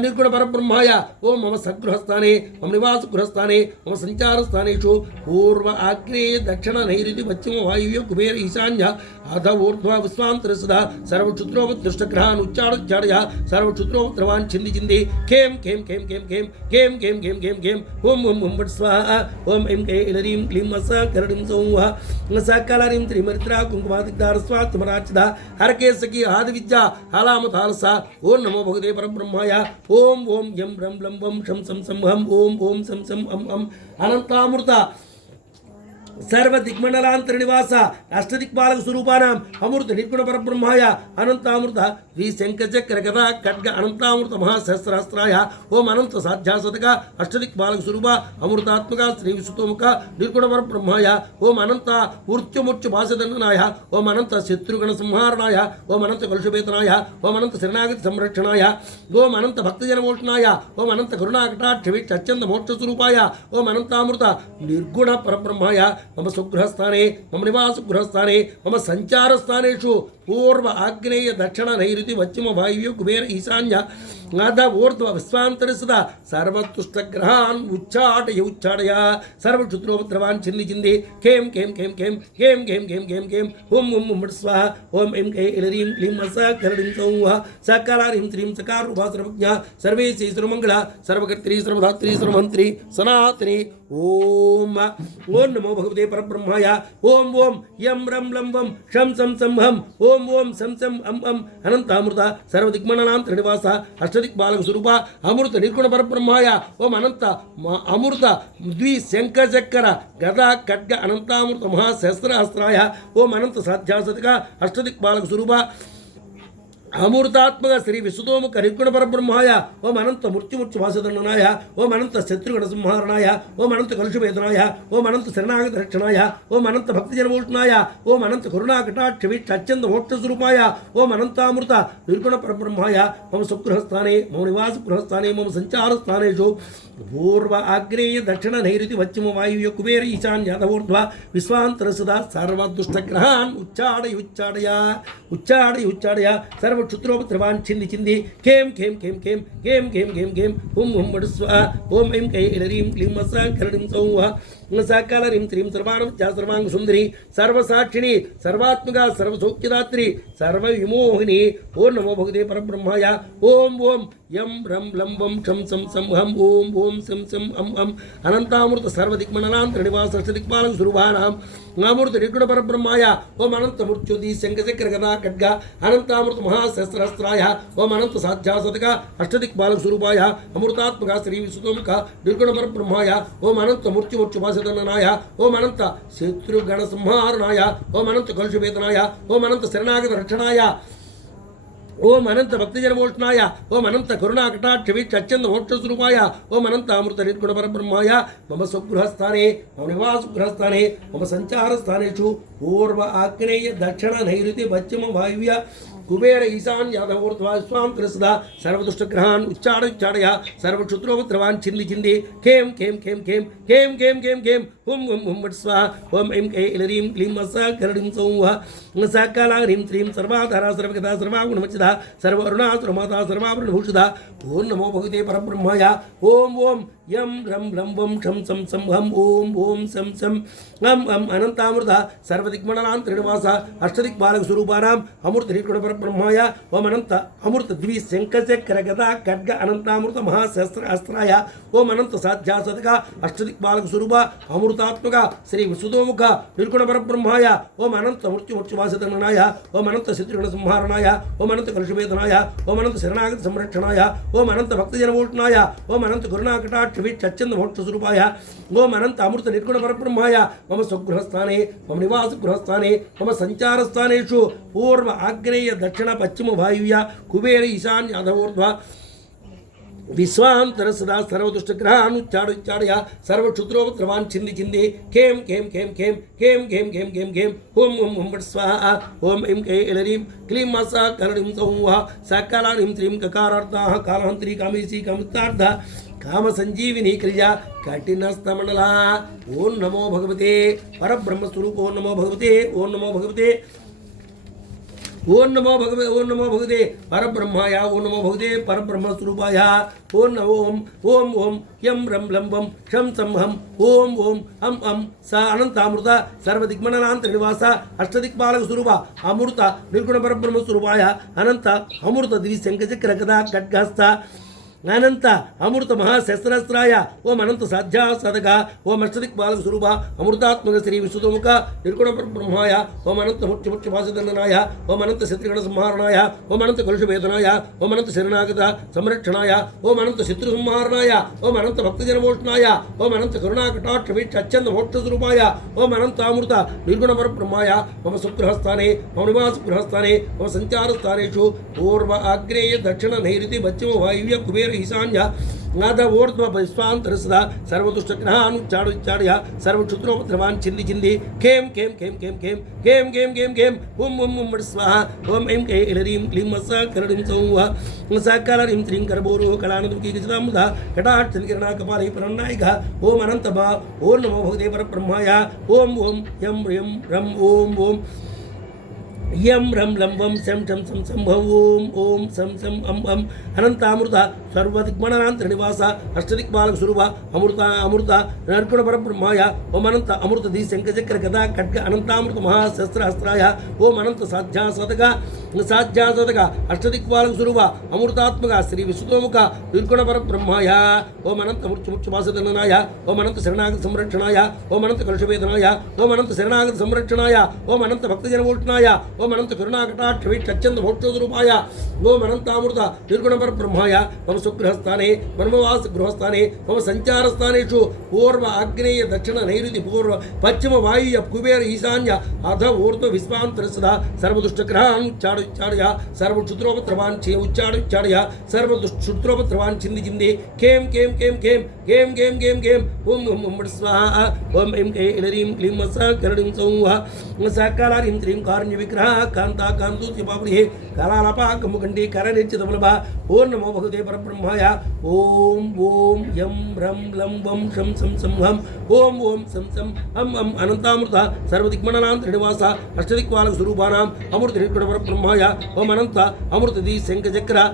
నిర్గుణ పరబ్రహ్మాయ ఓం మమ సగృహస్థానే మమ నివాసగృహస్థానే మమ సంచారస్థానేషు పూర్వ ఆగ్నేయ దక్షిణ నైరుతి పశ్చిమ వాయువ్య కుబేర ఈశాన్య అధ ఊర్ధ్వ విశ్వాంతర సదా సర్వక్షుద్రోపదృష్టగ్రహాన్ ఉచ్చాడచాడయ సర్వక్షుద్రోపద్రవాన్ చింది చింది కేం కేం కేం కేం కేం కేం కేం కేం కేం కేం ఓం ఓం ఓం బట్ స్వాహ ఓం ఎం కే ఇలరీం క్లీం మస కరడిం సౌహ సకలారీం త్రిమరిత్రా కుంకుమాదిగ్ధార స్వాత్మరాచిత హరకే సఖి ఆది విద్య హలామతాలస ఓం నమో భగవతే పరబ్రహ్మాయ ఓం ఓం యం రం లం వం శం సం సంహం ఓం ఓం శం శం అం అం అనంతామృత సర్వ దిగ్మండలాంతర నివాస అష్టదిక్పాలక స్వరూపానాం అమృత నిర్గుణ పరబ్రహ్మాయ అనంతామృత ద్విశంఖచక్ర గదా ఖడ్గ అనంతామృత మహాశస్త్రాస్త్రాయ ఓం అనంత సాధ్యాసతక అష్టదిక్పాలక స్వరూప అమృతాత్మక శ్రీ విశ్వతోముఖ నిర్గుణ పరబ్రహ్మాయ ఓం అనంత మృత్యుముత్యుపాసదనాయ ఓం అనంత శత్రుగణ సంహారణాయ ఓం అనంత కలుషవేతనాయ ఓం అనంత శరణాగతి సంరక్షణాయ ఓం అనంత భక్తజనభూషణాయ ఓం అనంత కరుణాకటాక్ష వీక్ష అత్యంత మోక్షస్వరూపాయ ఓం అనంతామృత నిర్గుణ పరబ్రహ్మాయ మమ స్వగృహస్థానే మమ నివాసగృహస్థానే మమ సంచారస్థానేషు पूर्व आग्नेय दक्षिण नैऋति पश्चिम वायव्य कुबेर ईशान्य नाद ऊर्ध्व विश्वांतर सदा सर्वतुष्टग्रहान् उच्चाटय उच्चाटय सर्वक्षुत्रोपद्रवान् छिन्दी छिन्दी खेम खेम खेम खेम खेम खेम खेम खेम खेम ओम ओम ओम स्वाहा ओम ऐं क्लीं ऐं क्लीं स करणीं सौः सकला ह्रीं श्रीं सकार रूपा सर्वज्ञा सर्वे श्री सर्वमंगला सर्वकर्त्री सर्वधात्री सर्वमंत्री सनातनी ओम ओम नमो भगवते परब्रह्माय ओम ओम यम रम लं वम शं सं सं हं ओम ओम सं सं अं अं अनंतामृत सर्वदिक्मणानां त्रिनिवास अष्टदिक्पालक स्वरूप अमृत निर्गुण परब्रह्माय ओम अनंत अमृत द्विशंखचक्र गदा खड्ग अनंतामृत महासहस्रहस्त्राय ओम अनंत साध्यासतिक अष्टदिक्पालक स्वरूप अमृतात्मक श्री विश्वतोमुख निर्गुण परब्रह्माय ओम अनंत मृत्युमुच्च वासदंडनाय ओम अनंत शत्रुगण संहारणाय ओम अनंत कलुषवेदनाय ओम अनंत शरणागत रक्षणाय ओम अनंत भक्तजनमोषणाय ओम अनंत करुणा कटाक्ष वीक्ष अत्यंत मोक्ष स्वरूपाय ओम अनंतामृत निर्गुण परब्रह्माय मम सुगृहस्थाने मम निवास गृहस्थाने मम संचार स्थानेषु पूर्व आग्नेय दक्षिण नैऋति पश्चिम वायव्य कुबेर ईशान्यादवोर्ध्व विश्वांतर सदा सर्वदुष्टग्रहान् उच्चाटय उच्चाटय उच्चाटय उच्चाटय सर्व क्षुत्रोपद्रवान् छिन्दी छिन्दी खेम खेम खेम खेम खेम खेम खेम खेम हुम हुम वड स्वाहा ओम ऐं क्लीं ऐं क्लीं स करणीं सौः सकल ह्रीं श्रीं सर्वाणं सर्वांग सुंदरी सर्वसाक्षिणी सर्वात्मका सर्वसौख्यदात्री सर्वविमोहिनी ओम नमो भगवते परब्रह्माय ओम ओम यम रम लं वम शं सं सं हं ओम ओम सं सं अं अं अनंतामृत सर्वदिक्मणानां त्रिनिवास अष्टदिक्पालक स्वरूपाणाम् अमृत निर्गुण परब्रह्माय ओम अनंत मृत्युदी शंखचक्र गदा खड्ग अनंतामृत महासहस्रहस्त्राय ओम अनंत साध्यासतिक अष्टदिक्पालक स्वरूपाय अमृतात्मक श्री विश्वतोमुख निर्गुण परब्रह्माय ओम अनंत मृत्युमुच्चुपासदनाय ओम अनंत शत्रुगण संहारणाय ओम अनंत कलुषवेदनाय ओम अनंत शरणागत रक्षणाय ओम अनंत भक्तजनमोषणाय ओम अनंत करुणा कटाक्ष वीक्ष अत्यंत मोक्ष स्वरूपाय ओम अनंत अमृत निर्गुण परब्रह्माय मम स्वगृहस्थाने मम निवास गृहस्थाने मम संचार स्थानेषु पूर्व आग्नेय दक्षिण नैऋति पश्चिम वायव्य कुबेर ईशान्यादवोर्ध्व विश्वांतर सदा सर्वदुष्टग्रहान् उच्चाटय सर्वक्षुत्रोपद्रवान् छिन्दी छिन्दी खेम खेम खेम खेम खेम खेम खेम खेम हुम हुम हुम वट स्वाहा ओम ऐं क्लीं ऐं क्लीं स करणीं सौः सकला ह्रीं श्रीं सर्वाधारा सर्वगता सर्वागुणमच्चिदा सर्वरुणा सर्वमाता सर्वाभरणभूषिता ओम नमो भगवते परब्रह्माय ओम ओम यम रम लं वम शं सं सं हं ओम ओम सं सं अं अं अनंतामृत सर्वदिक्मणानां त्रिनिवास अष्टदिक्पालक स्वरूपाणाम् अमृत निर्गुण परब्रह्माय ओम अनंत अमृत द्विशंखचक्र गदा खड्ग अनंतामृत महासहस्रहस्त्राय ओम अनंत साध्यासतिक अष्टदिक्पालक स्वरूप अमृतात्मक श्री विश्वतोमुख निर्गुण परब्रह्माय ओम अनंत मृत्युमुच्चुवासदंडनाय ओम अनंत शत्रुगण संहारणाय ओम अनंत कलुषवेदनाय ओम अनंत शरणागत संरक्षणाय ओम अनंत भक्तजनमोषणाय ओम अनंत करुणा कटाक्ष वीक्ष अत्यंत मोक्ष स्वरूपाय ओम अनंत अमृत निर्गुण परब्रह्माय मम स्वगृहस्थाने मम निवास गृहस्थाने मम संचार स्थानेषु पूर्व आग्नेय दक्षिण पश्चिम वायव्य कुबेर ईशान्यादवोर्ध्व विश्वांतर सदा सर्वदुष्टग्रहान् उच्चाटय सर्वक्षुत्रोपद्रवान् छिन्दी छिन्दी खेम खेम खेम खेम खेम खेम खेम खेम खेम ओम ओम ओम वट स्वाहा ओम ऐं क्लीं ऐं क्लीं स करणीं सौः सकला ह्रीं श्रीं ककारार्थाः कालहन्त्री कामेशी कामितार्थ काम संजीविनी क्रिया कठिनस्तमंडला ओम नमो भगवते परब्रह्म स्वरूप ओम नमो भगवते ओम नमो भगवते ओम नमो भगवते परब्रह्माय ओम नमो भगवते परब्रह्म स्वरूपाय ओम ओम ओम ओम यम रम लं वम शं सं हं ओम ओम अं अं स अनंतामृत सर्वदिक्मणानां त्रिनिवास अष्टदिक्पालक स्वरूप अमृत निर्गुण परब्रह्म स्वरूपाय अनंत अमृत द्विशंखचक्र गदा खड्गहस्त अनंत अमृत महाशस्त्राय ओम अनंत साध्या साधक ओम अष्टदिक्पालक स्वरूप अमृतात्मक श्री विश्वतोमुख निर्गुण ब्रह्माय ओम अनंत मुच्चमुच्चपासदंडनाय ओम अनंत शत्रुगण संहारणाय ओम अनंत कलुषवेदनाय ओम अनंत शरणागत संरक्षणाय ओम अनंत शत्रु संहारणाय ओम अनंत भक्तजनमोषणाय ओम अनंत करुणा कटाक्ष वीक्ष अत्यंत मोक्ष स्वरूपाय ओम अनंत अमृत निर्गुण ब्रह्माय मम सुगृहस्थाने मम निवास गृहस्थाने मम संचार स्थानेषु पूर्व आग्नेय दक्षिण नैऋति पश्चिम वायव्य कुबेर ईशान्य नाद ऊर्ध्व विश्वांतर सदा सर्वदुष्टग्रहान् उच्चाटय सर्वक्षुत्रोपद्रवान् छिन्दी छिन्दी खेम खेम खेम खेम खेम खेम खेम खेम खेम ओम ओम ओम स्वाहा ओम ऐं क्लीं स करणीं सौः सकल ह्रीं श्रीं करबोरो कलानदमुखी गजदामुधा कटाक्षकिरणा कपाली परन्नायिका ओम अनंत ओम नमो भगवते परब्रह्माय ओम ओम यम यम रम ओम ओम यं रं लं वं शं शं सं सं ॐ ॐ सं सं अं अनंतामृत सर्वदिग्मणनान्तरनिवास अष्टदिक्पालक स्वरूप अमृत नरकुण परब्रह्माय ओम अनंत अमृत दी शंखचक्र गदा खड्ग अनंतामृत महाशस्त्रहस्त्राय ओम अनंत साध्यासदक अष्टदिक्पालक स्वरूप अमृतात्मक श्री विश्वतोमुख निर्गुण परब्रह्माय ओम अनंत मुच्चुमुच्चुवासदनाय ओम अनंत शरणागत संरक्षणाय ओम अनंत कलुषवेदनाय ओम अनंत शरणागत संरक्षणाय ओम अनंत भक्तजनमोचनाय ओम अनंत करुणाकटाक्षवीक्षच्छन्द मोक्षस्वरूपाय ओम अनंतामृत निर्गुण परब्रह्माय मम सुगृहस्थाने मन्मवास गृहस्थाने मम संचारस्थानेषु पूर्व आग्नेय दक्षिण नैऋति पूर्व पश्चिम वायुव्य कुबेर ईशान्य अध ऊर्ध्व विश्वांतर सदा सर्वदुष्टग्रहान् उच्चाडय सर्वक्षुद्रोपद्रवान् उच्चाडय सर्वदुष्टुद्रोपद्रवान् चिन्दी चिन्दी केम केम केम केम केम केम केम केम ओम ओम ओम स्वाहा ओम ऐं क्लीं क्लीं स करणीं सौः सकलारीं त्रीं कारण्य विग्रह कांता कांतुत्यपावृहे कलालपा कमुखण्डी करनिर्चितबलभा ओम नमो भगवते परब्रह्माय ओम ओम यं रं लं वं शं शं सं हं ओम ओम सं सं अं अं अनंतामृत सर्वदिक्मणनान्तरनिवास अष्टदिक्पालक स्वरूपाणाम् अमृत निर्गुण परब्रह्माय ओम अनंत अमृत दी शंखचक्र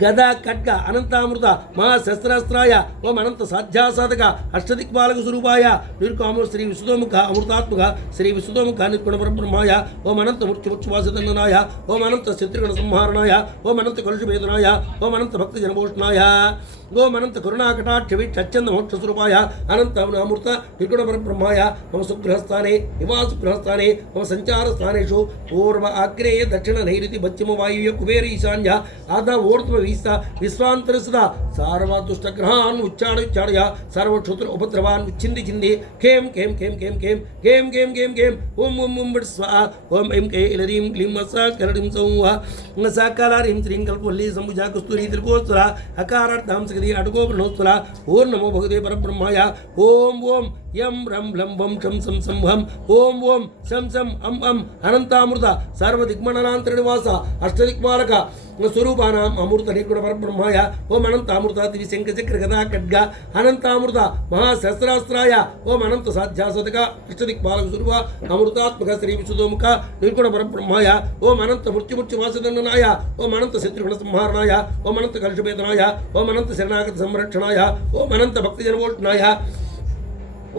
गदा खड्ग अनंतामृत महाशस्त्रास्त्राय ओम अनंत साध्यासाधक अष्टदिक्पालक स्वरूपाय निर्काम श्री विश्वतोमुख अमृतात्मक श्री विश्वतोमुख निर्गुण परब्रह्माय ओम अनंत मुच्चुमुच्चुवासदनाय ओम अनंत शत्रुगण संहारणाय ओम अनंत कलुषवेदनाय ओम अनंत भक्तजनभूषणाय ओम अनंत करुणाकटाक्षवीक्षच्छन्द मोक्षस्वरूपाय अनंत अमृत निर्गुण परब्रह्माय मम सुगृहस्थाने निवासगृहस्थाने मम संचारस्थानेषु पूर्व आग्नेय दक्षिण नैऋति पश्चिम वायुव्य कुबेर ईशान्य आध ऊर्ध्व विश्वांतर सदा सर्वदुष्टग्रहान् उच्चाडय सर्वक्षुद्र उपद्रवान् चिन्दी चिन्दी केम केम केम केम केम केम केम केम केम ओम ओम ओम स्वाहा ओम ऐं क्लीं क्लीं स करणीं सौः सकलारीं त्रीं कल्पवल्ली संभुजा कस्तूरी त्रिकोस्वरा अकारार्थां सकली अटकोपनोस्वरा ओम नमो भगवते परब्रह्माय ओम ओम यं रं लं वं शं शं सं हं ओम ओम शं शं अं अं अनंतामृत सर्वदिग्मणनान्तरनिवास अष्टदिक्पालक स्वरूपाणाम् अमृत निर्गुण परब्रह्माय ओम अनंतामृत दिविशंखचक्र गदा खड्ग अनंतामृत महाशस्त्रास्त्राय ओम अनंत साध्यासाधक अष्टदिक्पालक स्वरूप अमृतात्मक श्री विश्वतोमुख निर्गुण परब्रह्माय ओम अनंत मुच्चुमुच्चुवासदनाय ओम अनंत शत्रुगण संहारणाय ओम अनंत कलुषवेदनाय ओम अनंत शरणागत संरक्षणाय ओम अनंत भक्तजनमोचनाय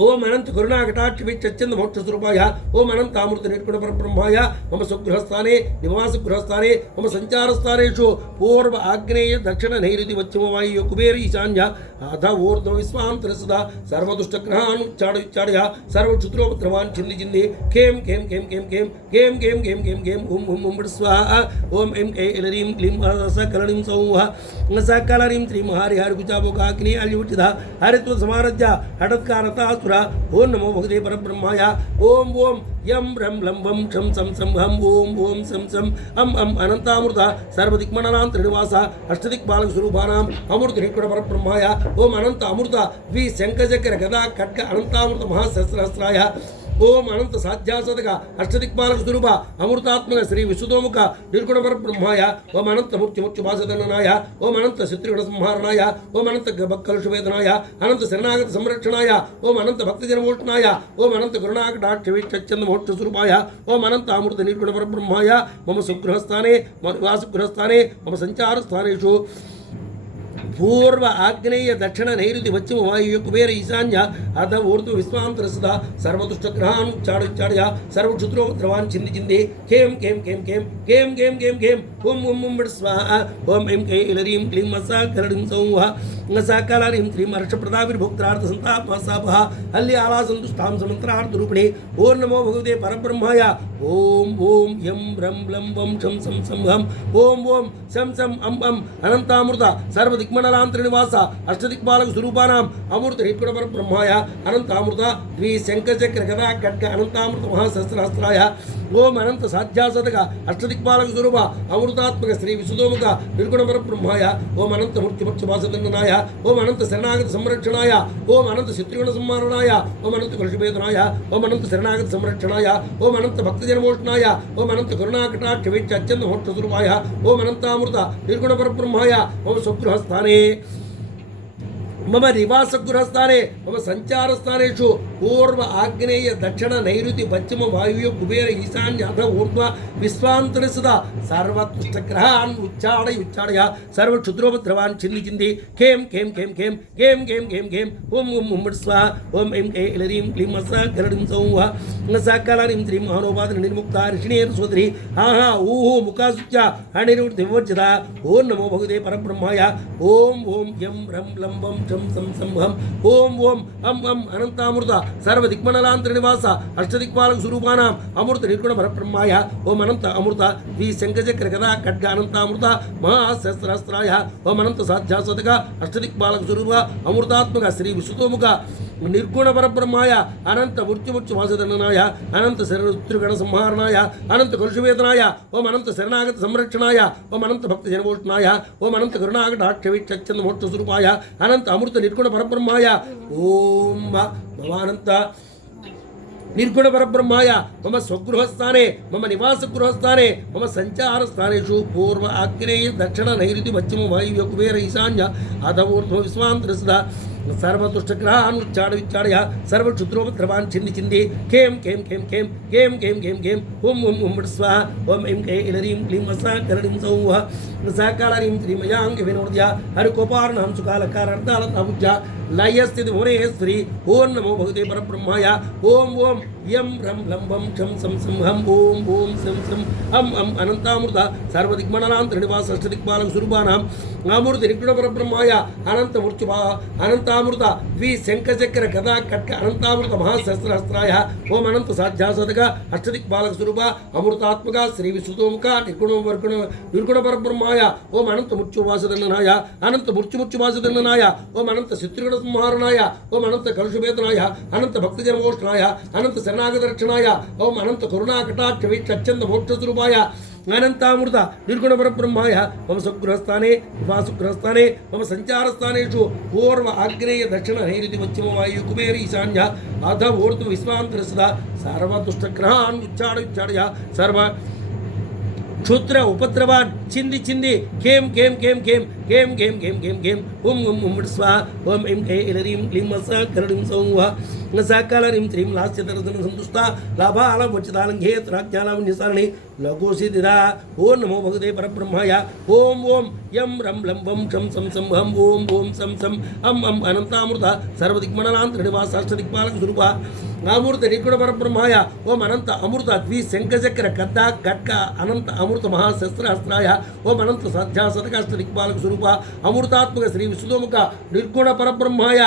ओम अनंत करुणाकटाक्षवीक्षच्छन्द मोक्षस्वरूपाय ओम अनंतामृत निर्गुण परब्रह्माय मम सुगृहस्थाने निवासगृहस्थाने मम संचारस्थानेषु पूर्व आग्नेय दक्षिण नैऋति पश्चिम वायुव्य कुबेर ईशान्य अध ऊर्ध्व विश्वांतर सदा सर्वदुष्टग्रहान् उच्चाडय सर्वक्षुद्रोपद्रवान् चिन्दी चिन्दी केम केम केम केम केम केम केम केम केम केम ओम ओम ओम स्वाहा ओम ऐं क्लीं क्लीं स करणीं सौः सकलारीं त्रीं हरिहरकुचाभोगाग्नि अल्युचित हरित्व समारज्य हठत्कारता ओम नमो भगवते परब्रह्माय ओम ओम यं रं लं वं शं शं सं हं ओम ओम सं सं अं अं अनंतामृत सर्वदिक्मणनान्तरनिवास अष्टदिक्पालक स्वरूपाणाम् अमृत निर्गुण परब्रह्माय ओम अनंत अमृत द्वि शंखचक्र गदा खड्ग अनंतामृत महाशस्त्रास्त्राय ओम अनंत साध्यासाधक अष्टदिक्पालक स्वरूप अमृतात्मक श्री विश्वतोमुख निर्गुण परब्रह्माय ओम अनंत मुच्चुमुच्चुवासदनाय ओम अनंत शत्रुगण संहारणाय ओम अनंत कलुषवेदनाय अनंत शरणागत संरक्षणाय ओम अनंत भक्तजनमोचनाय ओम अनंत करुणाकटाक्षवीक्षच्छन्द मोक्षस्वरूपाय ओम अनंत अमृत निर्गुण परब्रह्माय मम सुगृहस्थाने निवासगृहस्थाने मम संचारस्थानेषु पूर्व आग्नेय दक्षिण नैऋति पश्चिम वायुव्य कुबेर ईशान्य अध ऊर्ध्व विश्वांतर सदा सर्वदुष्टग्रहान् उच्चाडय सर्वक्षुद्रोपद्रवान् चिन्दी चिन्दी केम केम केम केम केम केम केम केम ओम ओम ओम स्वाहा ओम ऐं क्लीं क्लीं स करणीं सौः सकलारीं त्रीं हर्षप्रदाविर्भोक्त्रार्थ संतापसापः हल्ली आलासन्तुष्टां समन्त्रार्थरूपिणे ओम नमो भगवते परब्रह्माय ओम ओम यं रं लं वं शं शं सं हं ओम ओम शं शं अं अं अनंतामृत सर्वदिक्मणनान्तरनिवास अष्टदिक्पालक स्वरूपाणाम् अमृत निर्गुण परब्रह्माय अनंतामृत द्वि शंखचक्र गदा खड्ग अनंतामृत महाशस्त्रास्त्राय ओम अनंत साध्यासाधक अष्टदिक्पालक स्वरूप अमृतात्मक श्री विश्वतोमुख निर्गुण परब्रह्माय ओम अनंत मुच्चुमुच्चुवासदनाय ओम अनंत शरणागत संरक्षणाय ओम अनंत शत्रुगण संहारणाय ओम अनंत कलुषवेदनाय ओम अनंत शरणागत संरक्षणाय ओम अनंत भक्तजनमोचनाय ओम अनंत करुणाकटाक्षवीक्षच्छन्द मोक्षस्वरूपाय ओम अनंतामृत निर्गुण परब्रह्माय मम सुगृहस्थाने मम निवासगृहस्थाने मम संचारस्थानेषु पूर्व आग्नेय दक्षिण नैऋति पश्चिम वायुव्य कुबेर ईशान्य अथ ऊर्ध्व विश्वांतर सदा सर्वतुष्टग्रहान् उच्चाडय सर्वक्षुद्रोपद्रवान् चिन्दी चिन्दी खेम खेम खेम खेम खेम खेम खेम खेम ओम ओम ओम स्वाहा ओम ऐं ऐं ऐं क्लीं मसा गरडिं सौः सकालानिं त्रीं महानोपादन निर्मुक्ता ऋषिणेर सोदरी हा हा ऊहु मुखासुच्चा हणिरुर्दिवर्जता ओम नमो भगवते परब्रह्माय ओम ओम यं रं लं वं चं सं सं हं ओम ओम अं अं अनंतामृत सर्वदिक्मण्डलांतर निवास अष्टदिक्पालक स्वरूपानां अमृत निर्गुण परब्रह्माय ओम अनंत अमृत द्वि शंखचक्र गदा खड्ग अनंतामृत महासहस्रास्त्राय ओम अनंत साध्यासतक अष्टदिक्पालक स्वरूप अमृतात्मक श्री विश्वतोमुख निर्गुण परब्रह्माय अनंत मृत्युमुच्च वासदंडनाय अनंत शरणुत्रुगण संहारणाय अनंत कलुषवेदनाय ओम अनंत शरणागत संरक्षणाय ओम अनंत भक्त जनमोषणाय ओम अनंत करुणाकटाक्षवीक्षचंद मोक्ष स्वरूपाय अनंत अमृत निर्गुण परब्रह्माय ओम भवानंत निर्गुण परब्रह्माय मम स्वगृहस्थाने मम निवासगृहस्थाने मम संचारस्थानेषु पूर्व आग्नेय दक्षिण नैऋति पश्चिम वायुव्य कुबेर ईशान्य अथ ऊर्ध्व विश्वान्तरसदा सर्वतुष्टग्रहान् उच्चाडय सर्वक्षुद्रोपद्रवान् चिन्दी चिन्दी खेम खेम खेम खेम खेम खेम खेम खेम ओम ओम ओम स्वाहा ओम ऐं ऐं ऐं क्लीं मसा गरडिं सौः सकालानिं त्रिमयाङ्ग विनोद्य हरिकोपार्णं सुकालकारर्धालताभुजा लयस्थिति भुवनेश्वरी ओम नमो भगवते परब्रह्माय ओम ओम यं रं लं वं चं सं सं हं ओम ओम सं सं अं अं अनंतामृत सर्वदिक्मण्डलांतर निवास अष्टदिक्पालक स्वरूपानां अमृत निर्गुण परब्रह्माय अनंत मृत्युभा अनंतामृत द्वि शंखचक्र गदा खड्ग अनंतामृत महासहस्रास्त्राय ओम अनंत साध्यासतक अष्टदिक्पालक स्वरूप अमृतात्मक श्री विश्वतोमुख निर्गुण परब्रह्माय ओम अनंत मृत्युवासदंडनाय अनंत मृत्युवासदंडनाय ओम अनंत शत्रुगण संहारणाय ओम अनंत कलुषवेदनाय अनंत भक्तजनमोषणाय अनंत शरणागत रक्षणाय ओम अनंत करुणाकटाक्षवीक्षचंद मोक्ष स्वरूपाय अनंतामृत निर्गुण परब्रह्माय मम स्वगृहस्थाने निवासगृहस्थाने मम संचारस्थानेषु पूर्व आग्नेय दक्षिण नैऋति पश्चिम वायु कुबेर ईशान्य अथ ऊर्ध्व विश्वान्तरसदा सर्वतुष्टग्रहान् उच्चाडय सर्व क्षुद्र उपद्रवान् चिन्दी चिन्दी खेम खेम खेम खेम खेम खेम खेम खेम खेम ओम ओम ओम स्वाहा ओम ऐं ऐं ऐं क्लीं मसा गरडिं सौः सकालानिं त्रीं लास्यतरदन सन्तुष्टा लाभालवचितालङ्घे त्राज्ञालावन्यसारणे लघुसिद्धिदा ओम नमो भगवते परब्रह्माय ओम ओम यं रं लं वं चं सं सं हं ओम ओम सं सं अं अं अनंतामृत सर्वदिक्मण्डलांतर निवास अष्टदिक्पालक स्वरूप अमृत निर्गुण परब्रह्माय ओम अनंत अमृत द्वि शंखचक्र गदा खड्ग अनंत अमृत महाशस्त्रास्त्राय ओम अनंत साध्यासतक अष्टदिक्पालक स्वरूप अमृतात्मक श्री विश्वतोमुख निर्गुण परब्रह्माय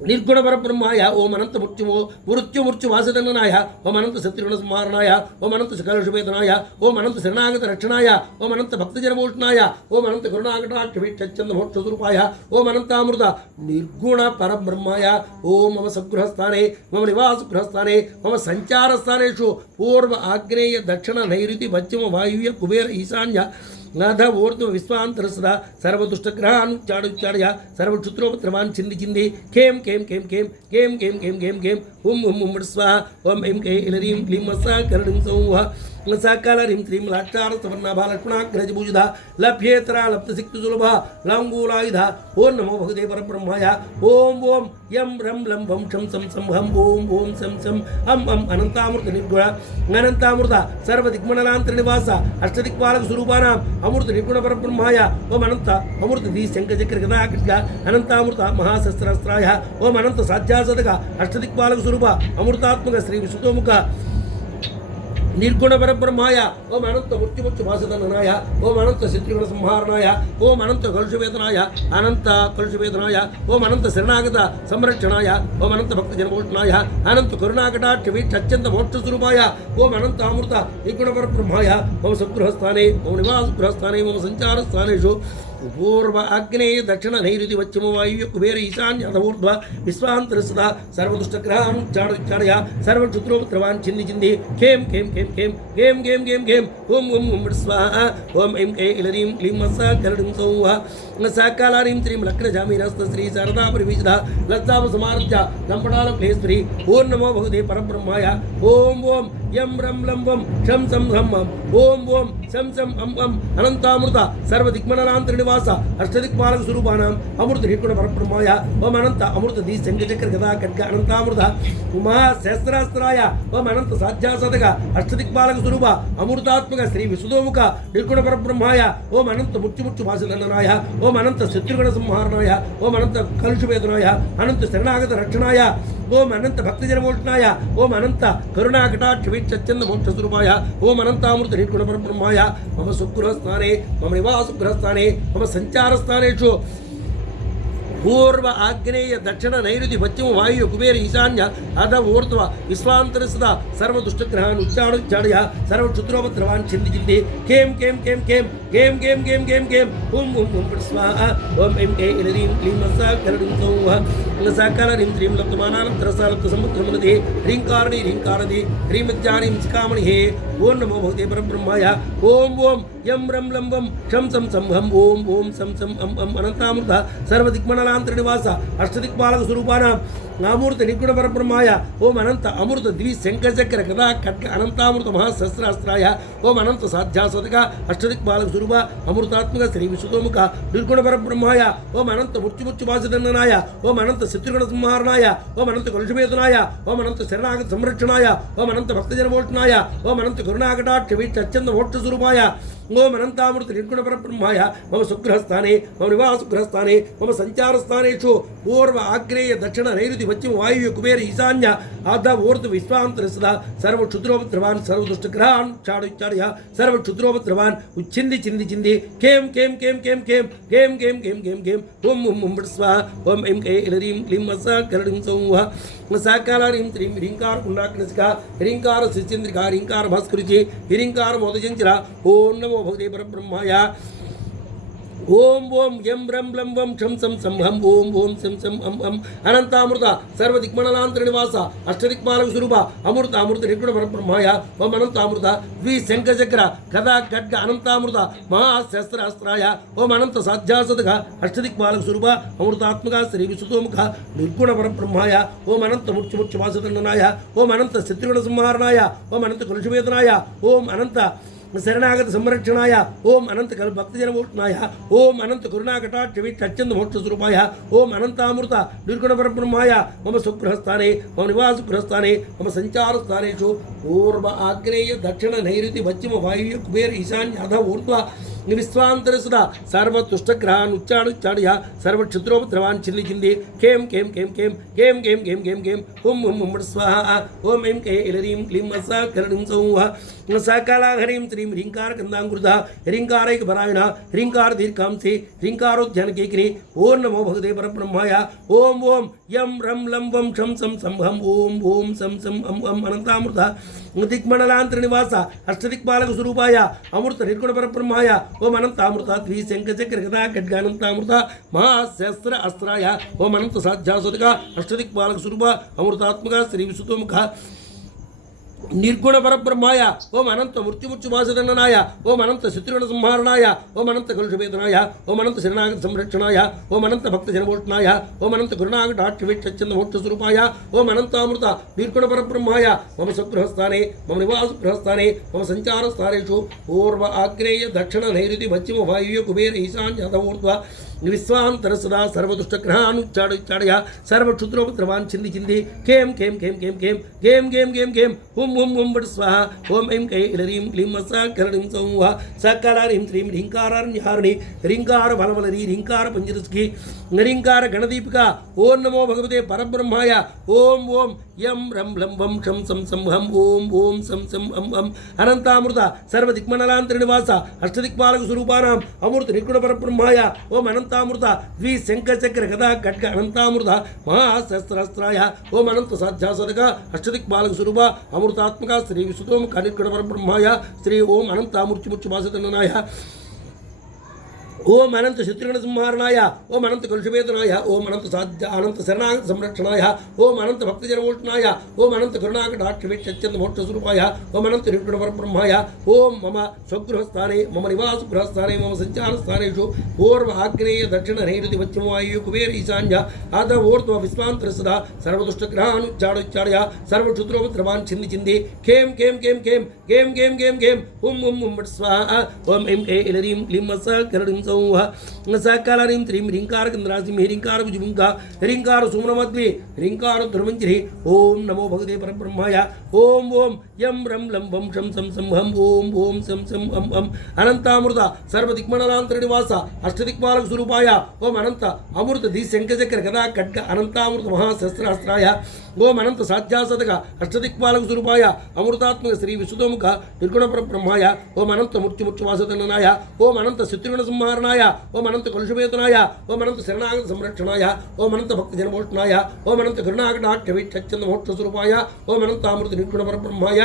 निर्गुण परब्रह्माय ओम अनंत मृत्यु वासदंडनाय ओम अनंत शत्रुगण संहारणाय ओम अनंत सकलशुभेदनाय ओम अनंत शरणागत रक्षणाय ओम अनंत भक्तजनमोषणाय ओम अनंत करुणाकटाक्षवीक्षचंद मोक्ष स्वरूपाय ओम अनंतामृत निर्गुण परब्रह्माय ओम मम स्वगृहस्थाने मम निवासगृहस्थाने मम संचारस्थानेषु पूर्व आग्नेय दक्षिण नैऋति पश्चिम वायुव्य कुबेर ईशान्य नाथ ऊर्ध्व विश्वान्तरसदा सर्वदुष्टग्रहान् उच्चाडय सर्वक्षुद्रोपद्रवान् चिन्दी चिन्दी खेम खेम खेम खेम खेम खेम खेम खेम खेम ओम ओम ओम स्वाहा ओम ऐं ऐं ऐं क्लीं मसा गरडिं सौः सकालानिं त्रीं लाक्षारस्तवर्णाभालक्ष्मणाग्रजभुजधा लभ्येतरा लब्धसिक्तुसुलभा लाङ्गूलायुधा ओम नमो भगवते परब्रह्माय ओम ओम यं रं लं वं चं सं सं हं ओम ओम सं सं अं अं अनंतामृत निर्गुण अनंतामृत सर्वदिक्मण्डलांतर निवास अष्टदिक्पालक स्वरूपानां अमृत निर्गुण परब्रह्माय ओम अनंत अमृत द्वि शंखचक्र गदा खड्ग अनंतामृत महाशस्त्रास्त्राय ओम अनंत साध्यासतक अष्टदिक्पालक स्वरूप अमृतात्मक श्री विश्वतोमुख निर्गुण परब्रह्माय ओम अनंत मृत्युमुच्चवासदंडनाय ओम अनंत शत्रुगण संहारणाय ओम अनंत कलुषवेदनाय ओम अनंत शरणागत संरक्षणाय ओम अनंत भक्तजनमोषणाय अनंत करुणाकटाक्षवीक्षचंद मोक्ष स्वरूपाय ओम अनंत अमृत निर्गुण परब्रह्माय मम स्वगृहस्थाने मम निवासगृहस्थाने मम संचारस्थानेषु पूर्व आग्नेय दक्षिण नैऋति पश्चिम वायुव्य कुबेर ईशान्य अथ ऊर्ध्व विश्वान्तरसदा सर्वदुष्टग्रहान् उच्चाडय सर्वक्षुद्रोपद्रवान् चिन्दी चिन्दी खेम खेम खेम खेम खेम खेम खेम खेम ओम ओम ओम स्वाहा ओम ऐं ऐं ऐं क्लीं मसा गरडिं सौः सकालानिं त्रीं लग्नजामीनस्थ श्री शारदा परिवीजधा लज्जापसमार्ज्य लम्पटालक्लेश्वरी ओम नमो भगवते परब्रह्माय ओम ओम यम रम लं वम शं सं हं हं ओम ओम शं सं अं अं अनंतामृत सर्वदिक्मनलांतर निवास अष्टदिक्पालक स्वरूपानाम् अमृत निर्गुण परब्रह्माय ओम अनंत अमृत दी शंखचक्र गदा खड्ग अनंतामृत उमा सहस्रास्त्राय ओम अनंत साध्यासाधक अष्टदिक्पालक स्वरूप अमृतात्मक श्री विशुद्धोमुख निर्गुण परब्रह्माय ओम अनंत मुच्चु भाषदंडनाय ओम अनंत शत्रुगण संहारणाय ओम अनंत कलुषवेदनाय अनंत शरणागत रक्षणाय ओम अनंत भक्तजनमोक्षणाय ओम अनंत करुणा कटाक्ष वीक्षचंद मोक्ष स्वरूपाय ओम अनंतामृत निर्गुण परब्रह्माय मम सुगृहस्थाने मम निवासगृहस्थाने मम संचारस्थानेषु पूर्व आग्नेय दक्षिण नैऋति पश्चिम वायु कुबेर ईशान्य अध ऊर्ध्व विश्वांतर सदा सर्व दुष्टग्रहान् उच्चाड्य सर्व क्षुद्रोपद्रवान् छिन्दी छिन्दी केम केम केम केम केम केम केम केम केम ओम ओम ओम स्वाहा ओम ऐं ऐं ह्रीं क्लीं सकालरीं सौः सकालरीं श्रीं लप्तमानानन्तरसालप्त समुद्रमनदे ह्रींकारणी ह्रींकारदि ह्रीमज्जानीं चिकामणिः ओम नमो भगवते परब्रह्माय ओम ओम यं रं लं वं शं सं सं हं ओम ओम सं सं अं अं अनन्तामृत सर्वदिक्मनलांतर निवास अष्टदिक्पालक स्वरूपानाम् अमृत निर्गुण परब्रह्माय ओम अनंत अमृत द्वि शंखचक्र गदा खड्ग अनंतामृत महासहस्रास्त्राय ओम अनंत साध्यासाधक अष्टदिक्पालक स्वरूप अमृतात्मक श्री विशुद्धोमुख निर्गुण परब्रह्माय ओम अनंत मुच्चु भाषदंडनाय ओम अनंत शत्रुगण संहारणाय ओम अनंत कलुषवेदनाय ओम अनंत शरणागत संरक्षणाय ओम अनंत भक्तजनमोक्षणाय ओम अनंत करुणाकटाक्ष वीक्षचंद मोक्ष स्वरूपाय ओम अनंतामृत निर्गुण परब्रह्माय मम सुगृहस्थाने मम निवासगृहस्थाने मम संचारस्थानेषु पूर्व आग्नेय दक्षिण नैऋति पश्चिम वायु कुबेर ईशान्य आध ऊर्ध्व विश्वांतर सदा सर्व क्षुद्रोपद्रवान् सर्व दुष्टग्रहान् उच्चाड्य सर्व क्षुद्रोपद्रवान् उच्छिन्दी छिन्दी छिन्दी केम केम केम केम केम केम केम केम केम केम ओम ओम ओम स्वाहा ओम ऐं ऐं ह्रीं क्लीं सकालरीं सौः सकालरीं श्रीं ह्रींकार कुण्डाग्नसिका ह्रींकार सिचन्द्रिका ह्रींकार भास्करुचि ह्रींकार मोदचञ्चल ओम नमो भगवते परब्रह्माय ओम ओम यं रं लं वं शं सं सं हं ओम ओम शं सं अं अं अनंतामृत सर्वदिक्मनलांतर निवास अष्टदिक्पालक स्वरूप अमृत अमृत निर्गुण परब्रह्माय ओम अनंतामृत द्वि शंखचक्र गदा खड्ग अनंतामृत महासहस्रास्त्राय ओम अनंत साध्यासाधक अष्टदिक्पालक स्वरूप अमृतात्मक श्री विशुद्धोमुख निर्गुण परब्रह्माय ओम अनंत मुच्चु भाषदंडनाय ओम अनंत शत्रुगण संहारणाय ओम अनंत कलुषवेदनाय ओम अनंत शरणागत संरक्षणाय ओम अनंत कल भक्तजनमोक्षणाय ओम अनंत करुणाकटाक्ष वीक्षचंद मोक्ष स्वरूपाय ओम अनंतामृत निर्गुण परब्रह्माय मम सुगृहस्थाने मम निवासगृहस्थाने मम संचारस्थानेषु पूर्व आग्नेय दक्षिण नैऋति पश्चिम वायु कुबेर ईशान्य अध ऊर्ध्व विश्वांतर सदा सर्व तुष्टग्रहान् उच्चाड्य सर्व क्षुद्रोपद्रवान् छिन्दी छिन्दी केम केम केम केम केम केम केम केम केम ओम ओम ओम स्वाहा ओम ऐं ऐं ह्रीं क्लीं सकालरीं सौः सकालहरीं श्रीं ह्रींकार गन्धाङ्कुरः ह्रींकारैकपरायण ह्रींकार दीर्घांसि ह्रींकारोज्जनकेकिनी ओम नमो भगवते परब्रह्माय ओम ओम यं रं लं वं शं सं सं हं ओम ओम शं सं अं अं अनन्तामृत दिक्मण्डलांतर निवास अष्टदिक्पालक स्वरूपाय अमृत निर्गुण परब्रह्माय ओम अनंतामृत द्वि शंखचक्र गदा खड्ग अनंतामृत महासहस्र अस्त्राय ओम अनंत साध्यासाधक अष्टदिक्पालक स्वरूप अमृतात्मक श्री विशुद्धोमुख निर्गुण परब्रह्माय ओम अनंत मुच्चु भाषदंडनाय ओम अनंत शत्रुगण संहारणाय ओम अनंत कलुषवेदनाय ओम अनंत शरणागत संरक्षणाय ओम अनंत भक्तजनमोक्षणाय ओम अनंत करुणाकटाक्ष वीक्षचंद मोक्ष स्वरूपाय ओम अनंतामृत निर्गुण परब्रह्माय मम सुगृहस्थाने मम निवासगृहस्थाने मम संचारस्थानेषु पूर्व आग्नेय दक्षिण नैऋति पश्चिम वायु कुबेर ईशान्य अध ऊर्ध्व विश्वांतर सदा सर्व दुष्टग्रहान् उच्चाड्य सर्व क्षुद्रोपद्रवान् छिन्दी छिन्दी केम केम केम केम केम केम केम केम केम ओम ओम ओम स्वाहा ओम ऐं ऐं ह्रीं क्लीं सकालरीं सौः सकालरीं श्रीं ह्रींकारारण्यहारिणी ह्रींकार बलबलरी ह्रींकार पंचरस्की ह्रींकार गणदीपिका ओम नमो भगवते परब्रह्माय ओम ओम यं रं लं वं शं सं सं हं ओम ओम शं सं अं अं अनंतामृत सर्वदिक्मनलांतर निवास अष्टदिक्पालक स्वरूपानाम् अमृत निर्गुण परब्रह्माय ओम अनंतामृत द्वि शंखचक्र गदा खड्ग अनंतामृत महासहस्रास्त्राय ओम अनंत साध्यासाधक अष्टदिक्पालक स्वरूप अमृतात्मक श्री विशुद्धोमुख निर्गुण परब्रह्माय श्री ओम अनंत मुच्चु भाषदंडनाय ఓం అనంత శత్రుఘ్న సంహారణాయ, ఓం అనంత కలుషవేదనాయ, ఓం అనంత సాధ్య అనంత శరణాగత సంరక్షణాయ, ఓం అనంత భక్త జనమోషణాయ, ఓం అనంత కరుణాకటాక్షవిచ్చంద మోక్ష స్వరూపాయ, ఓం అనంత నిర్గుణ పరబ్రహ్మాయ, ఓం మమ స్వగృహస్థానే మమ నివాస గృహస్థానే మమ సంచారస్థానేషు పూర్వ ఆగ్నేయ దక్షిణ నైరుతి పశ్చిమ వాయు కుబేర ఈశాన్య అధ ఊర్ధ్వ విశ్వాంతర సదా సర్వదుష్టగ్రహానుచ్చాడుచ్చాడయ సర్వక్షుద్రోపద్రవాన్ చింది చింది కేం కేం కేం కేం కేం కేం కేం కేం ఓం ఓం ఓం స్వాహ ఓం ఎం ఏ ఇలరీం క్లీం మస కరడిం సకాలరీం త్రీం హింకార కంద్రాసిం హిరింకార భుజుంక హిరింకార సుమనమద్వి హిరింకార ధృమంజరి ఓం నమో భగవతే పరబ్రహ్మాయ ఓం ఓం యం రం లం వం శం సం సం హం ఓం ఓం సం సం హం హం అనంతామృత సర్వదిక్మణలాంతర నివాస అష్టదిక్పాలక స్వరూపాయ ఓం అనంత అమృత ది శంఖచక్ర గదా ఖడ్గ అనంతామృత మహాశస్త్రాస్త్రాయ ఓం అనంత సాధ్యాసదక అష్టదిక్పాలక స్వరూపాయ అమృతాత్మక శ్రీ విశుద్ధముఖ నిర్గుణ పరబ్రహ్మాయ ఓం అనంత మృత్యుముత్యువాసతనాయ ఓం అనంత శత్రుఘ్న సంహారణాయ ఓం అనంత కలుషవేతనాయ ఓం అనంత శరణాగత సంరక్షణాయ ఓం అనంత భక్త జనమోషణాయ ఓం అనంత కరుణాకటాక్షవిచ్చంద మోక్ష స్వరూపాయ ఓం అనంత అమృత నిర్గుణ పరబ్రహ్మాయ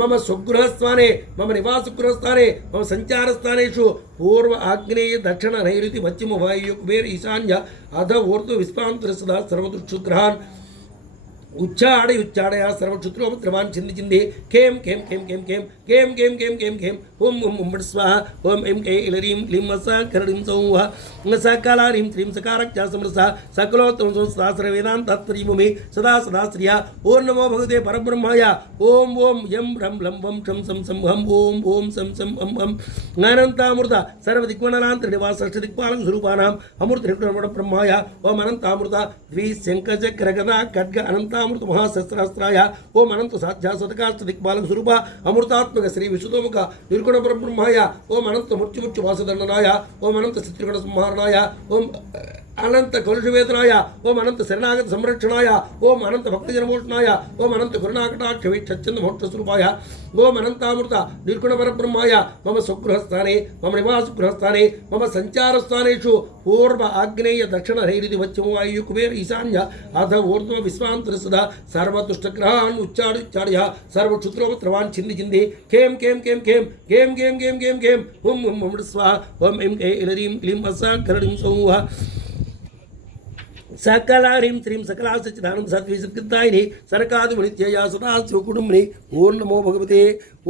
మమ స్వగృహస్థానే మమ నివాసగృహస్థానే మమ సంచారస్థానేషు పూర్వ ఆగ్నేయ దక్షిణ నైరుతి పశ్చిమ వాయు కుబేర ఈశాన్య అధ ఊర్ధ్వ విశ్వాంతర సదా సర్వదుక్షుగ్రహాన్ ఉచ్చాడయ సర్వక్షుద్రోపద్రవాన్ చింది చింది కేం కేం కేం కేం కేం కేం కేం కేం కేం కేం ఓం ఓం ఓం స్వాహ ఓం ఎం కే ఇలరీం క్లీం మస కరడిం సౌహ సకాలారీం త్రీం సకారక్ష సమరస సకలోత్తమ సంస్థాశ్ర వేదాంతాత్పర్యముమి సదా సదా శ్రియ ఓం నమో భగవతే పరబ్రహ్మాయ ఓం ఓం యం రం లం వం శం సం సం హం ఓం ఓం సం సం హం హం అనంతామృత సర్వదిక్మణలాంతర నివాస అష్టదిక్పాలక స్వరూపానాం అమృత నిర్గుణ బ్రహ్మాయ ఓం అనంతామృత ద్వి శంఖచక్ర గదా ఖడ్గ అనంత అమృత మహాశస్త్రాస్త్రాయ ఓం అనంత సాధ్యాసతకాష్ట దిక్పాలక స్వరూప అమృతాత్మక శ్రీ విశుద్ధముఖ నిర్గుణ పరబ్రహ్మాయ ఓం అనంత మృత్యుముత్యు వాసదండనాయ ఓం అనంత శత్రుఘ్న సంహారణాయ ఓం అనంత కలుషవేతనాయ ఓం అనంత శరణాగత సంరక్షణాయ ఓం అనంత భక్త జనమోషణాయ ఓం అనంత కరుణాకటాక్షవిచ్చంద మోక్ష స్వరూపాయ ఓం అనంతామృత నిర్గుణ పరబ్రహ్మాయ మమ స్వగృహస్థానే మమ నివాస గృహస్థానే మమ సంచారస్థానేషు పూర్వ ఆగ్నేయ దక్షిణ నైరుతి పశ్చిమ వాయు కుబేర ఈశాన్య అధ ఊర్ధ్వ విశ్వాంతర సదా సర్వదుష్టగ్రహాన్ ఉచ్చాడుచ్చాడయ సర్వక్షుద్రోపద్రవాన్ చింది చింది కేం కేం కేం కేం కేం కేం కేం కేం కేం ఓం ఓం ఓం స్వాహ ఓం ఎం ఏ ఇలరీం క్లీం మస కరడిం సౌహ సకలారీం త్రీం సకలా సచ్చిదానం సత్వీ సత్కృతాయిని సరకాది మణిత్యయ సదా శివకుటుంబిని ఓం నమో భగవతే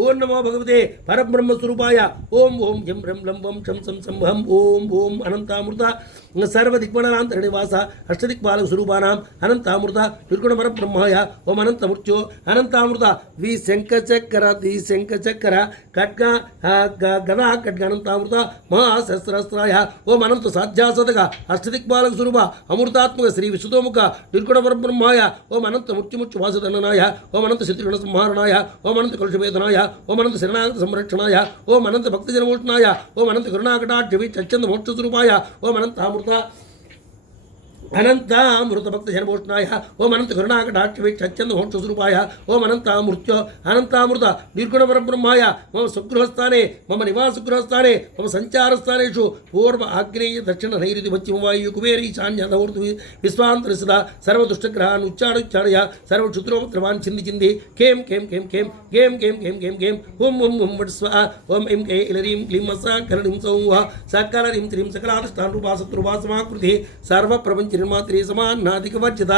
ఓం నమో భగవతే పరబ్రహ్మస్వరూపాయ ఓం ఓం యం రం లం వం శం సం సం హం ఓం ఓం అనంతామృత సర్వదిక్మణలాంతర నివాస అష్టదిక్పాలక స్వరూపానాం అనంతామృత నిర్గుణ పరబ్రహ్మాయ ఓం అనంత మృత్యు అనంతామృత ద్వి శంఖచక్ర ఖడ్గ గదా ఖడ్గ అనంతామృత మహాశస్త్రాస్త్రాయ ఓం అనంత సాధ్యాసదక అష్టదిక్పాలక స్వరూప అమృతాత్మక శ్రీ విశుద్ధముఖ నిర్గుణ పరబ్రహ్మాయ ఓం అనంత మృత్యుముత్యు వాసదండనాయ ఓం అనంత శత్రుఘ్న సంహారణాయ ఓం అనంత కలుషవేదనాయ ఓం అనంత శరణాగత సంరక్షణాయ ఓం అనంత భక్త జనమోషణాయ ఓం అనంత కరుణాకటాక్షవిచ్చంద మోక్ష స్వరూపాయ ఓం అనంత అమృత అనంతామృత భక్త జనభూషణాయ ఓం అనంత కరుణాకటాక్షవిచ్చంద మోక్ష స్వరూపాయ ఓం అనంతామృత్యో అనంతామృత నిర్గుణ పరబ్రహ్మాయ మమ స్వగృహస్థానే మమ నివాస గృహస్థానే మమ సంచారస్థానేషు పూర్వ ఆగ్నేయ దక్షిణ నైరుతి పశ్చిమ వాయు కుబేర ఈశాన్య ఊర్ధ్వ విశ్వాంతర సదా సర్వదుష్టగ్రహాన్ ఉచ్చాడుచ్చాడయ సర్వక్షుద్రోపద్రవాన్ చింది చింది కేం కేం కేం కేం కేం కేం కేం కేం కేం ఓం ఓం ఓం స్వాహ ఓం ఎం కే ఇలరీం క్లీం మస కరడిం సౌహ సకాలరీం త్రీం సకలాదష్టాన్ రూపాసత్రూపాసమాకృతి సర్వ ప్రపంచ నిర్మాత్రే సమాన్నాధిక వర్జిత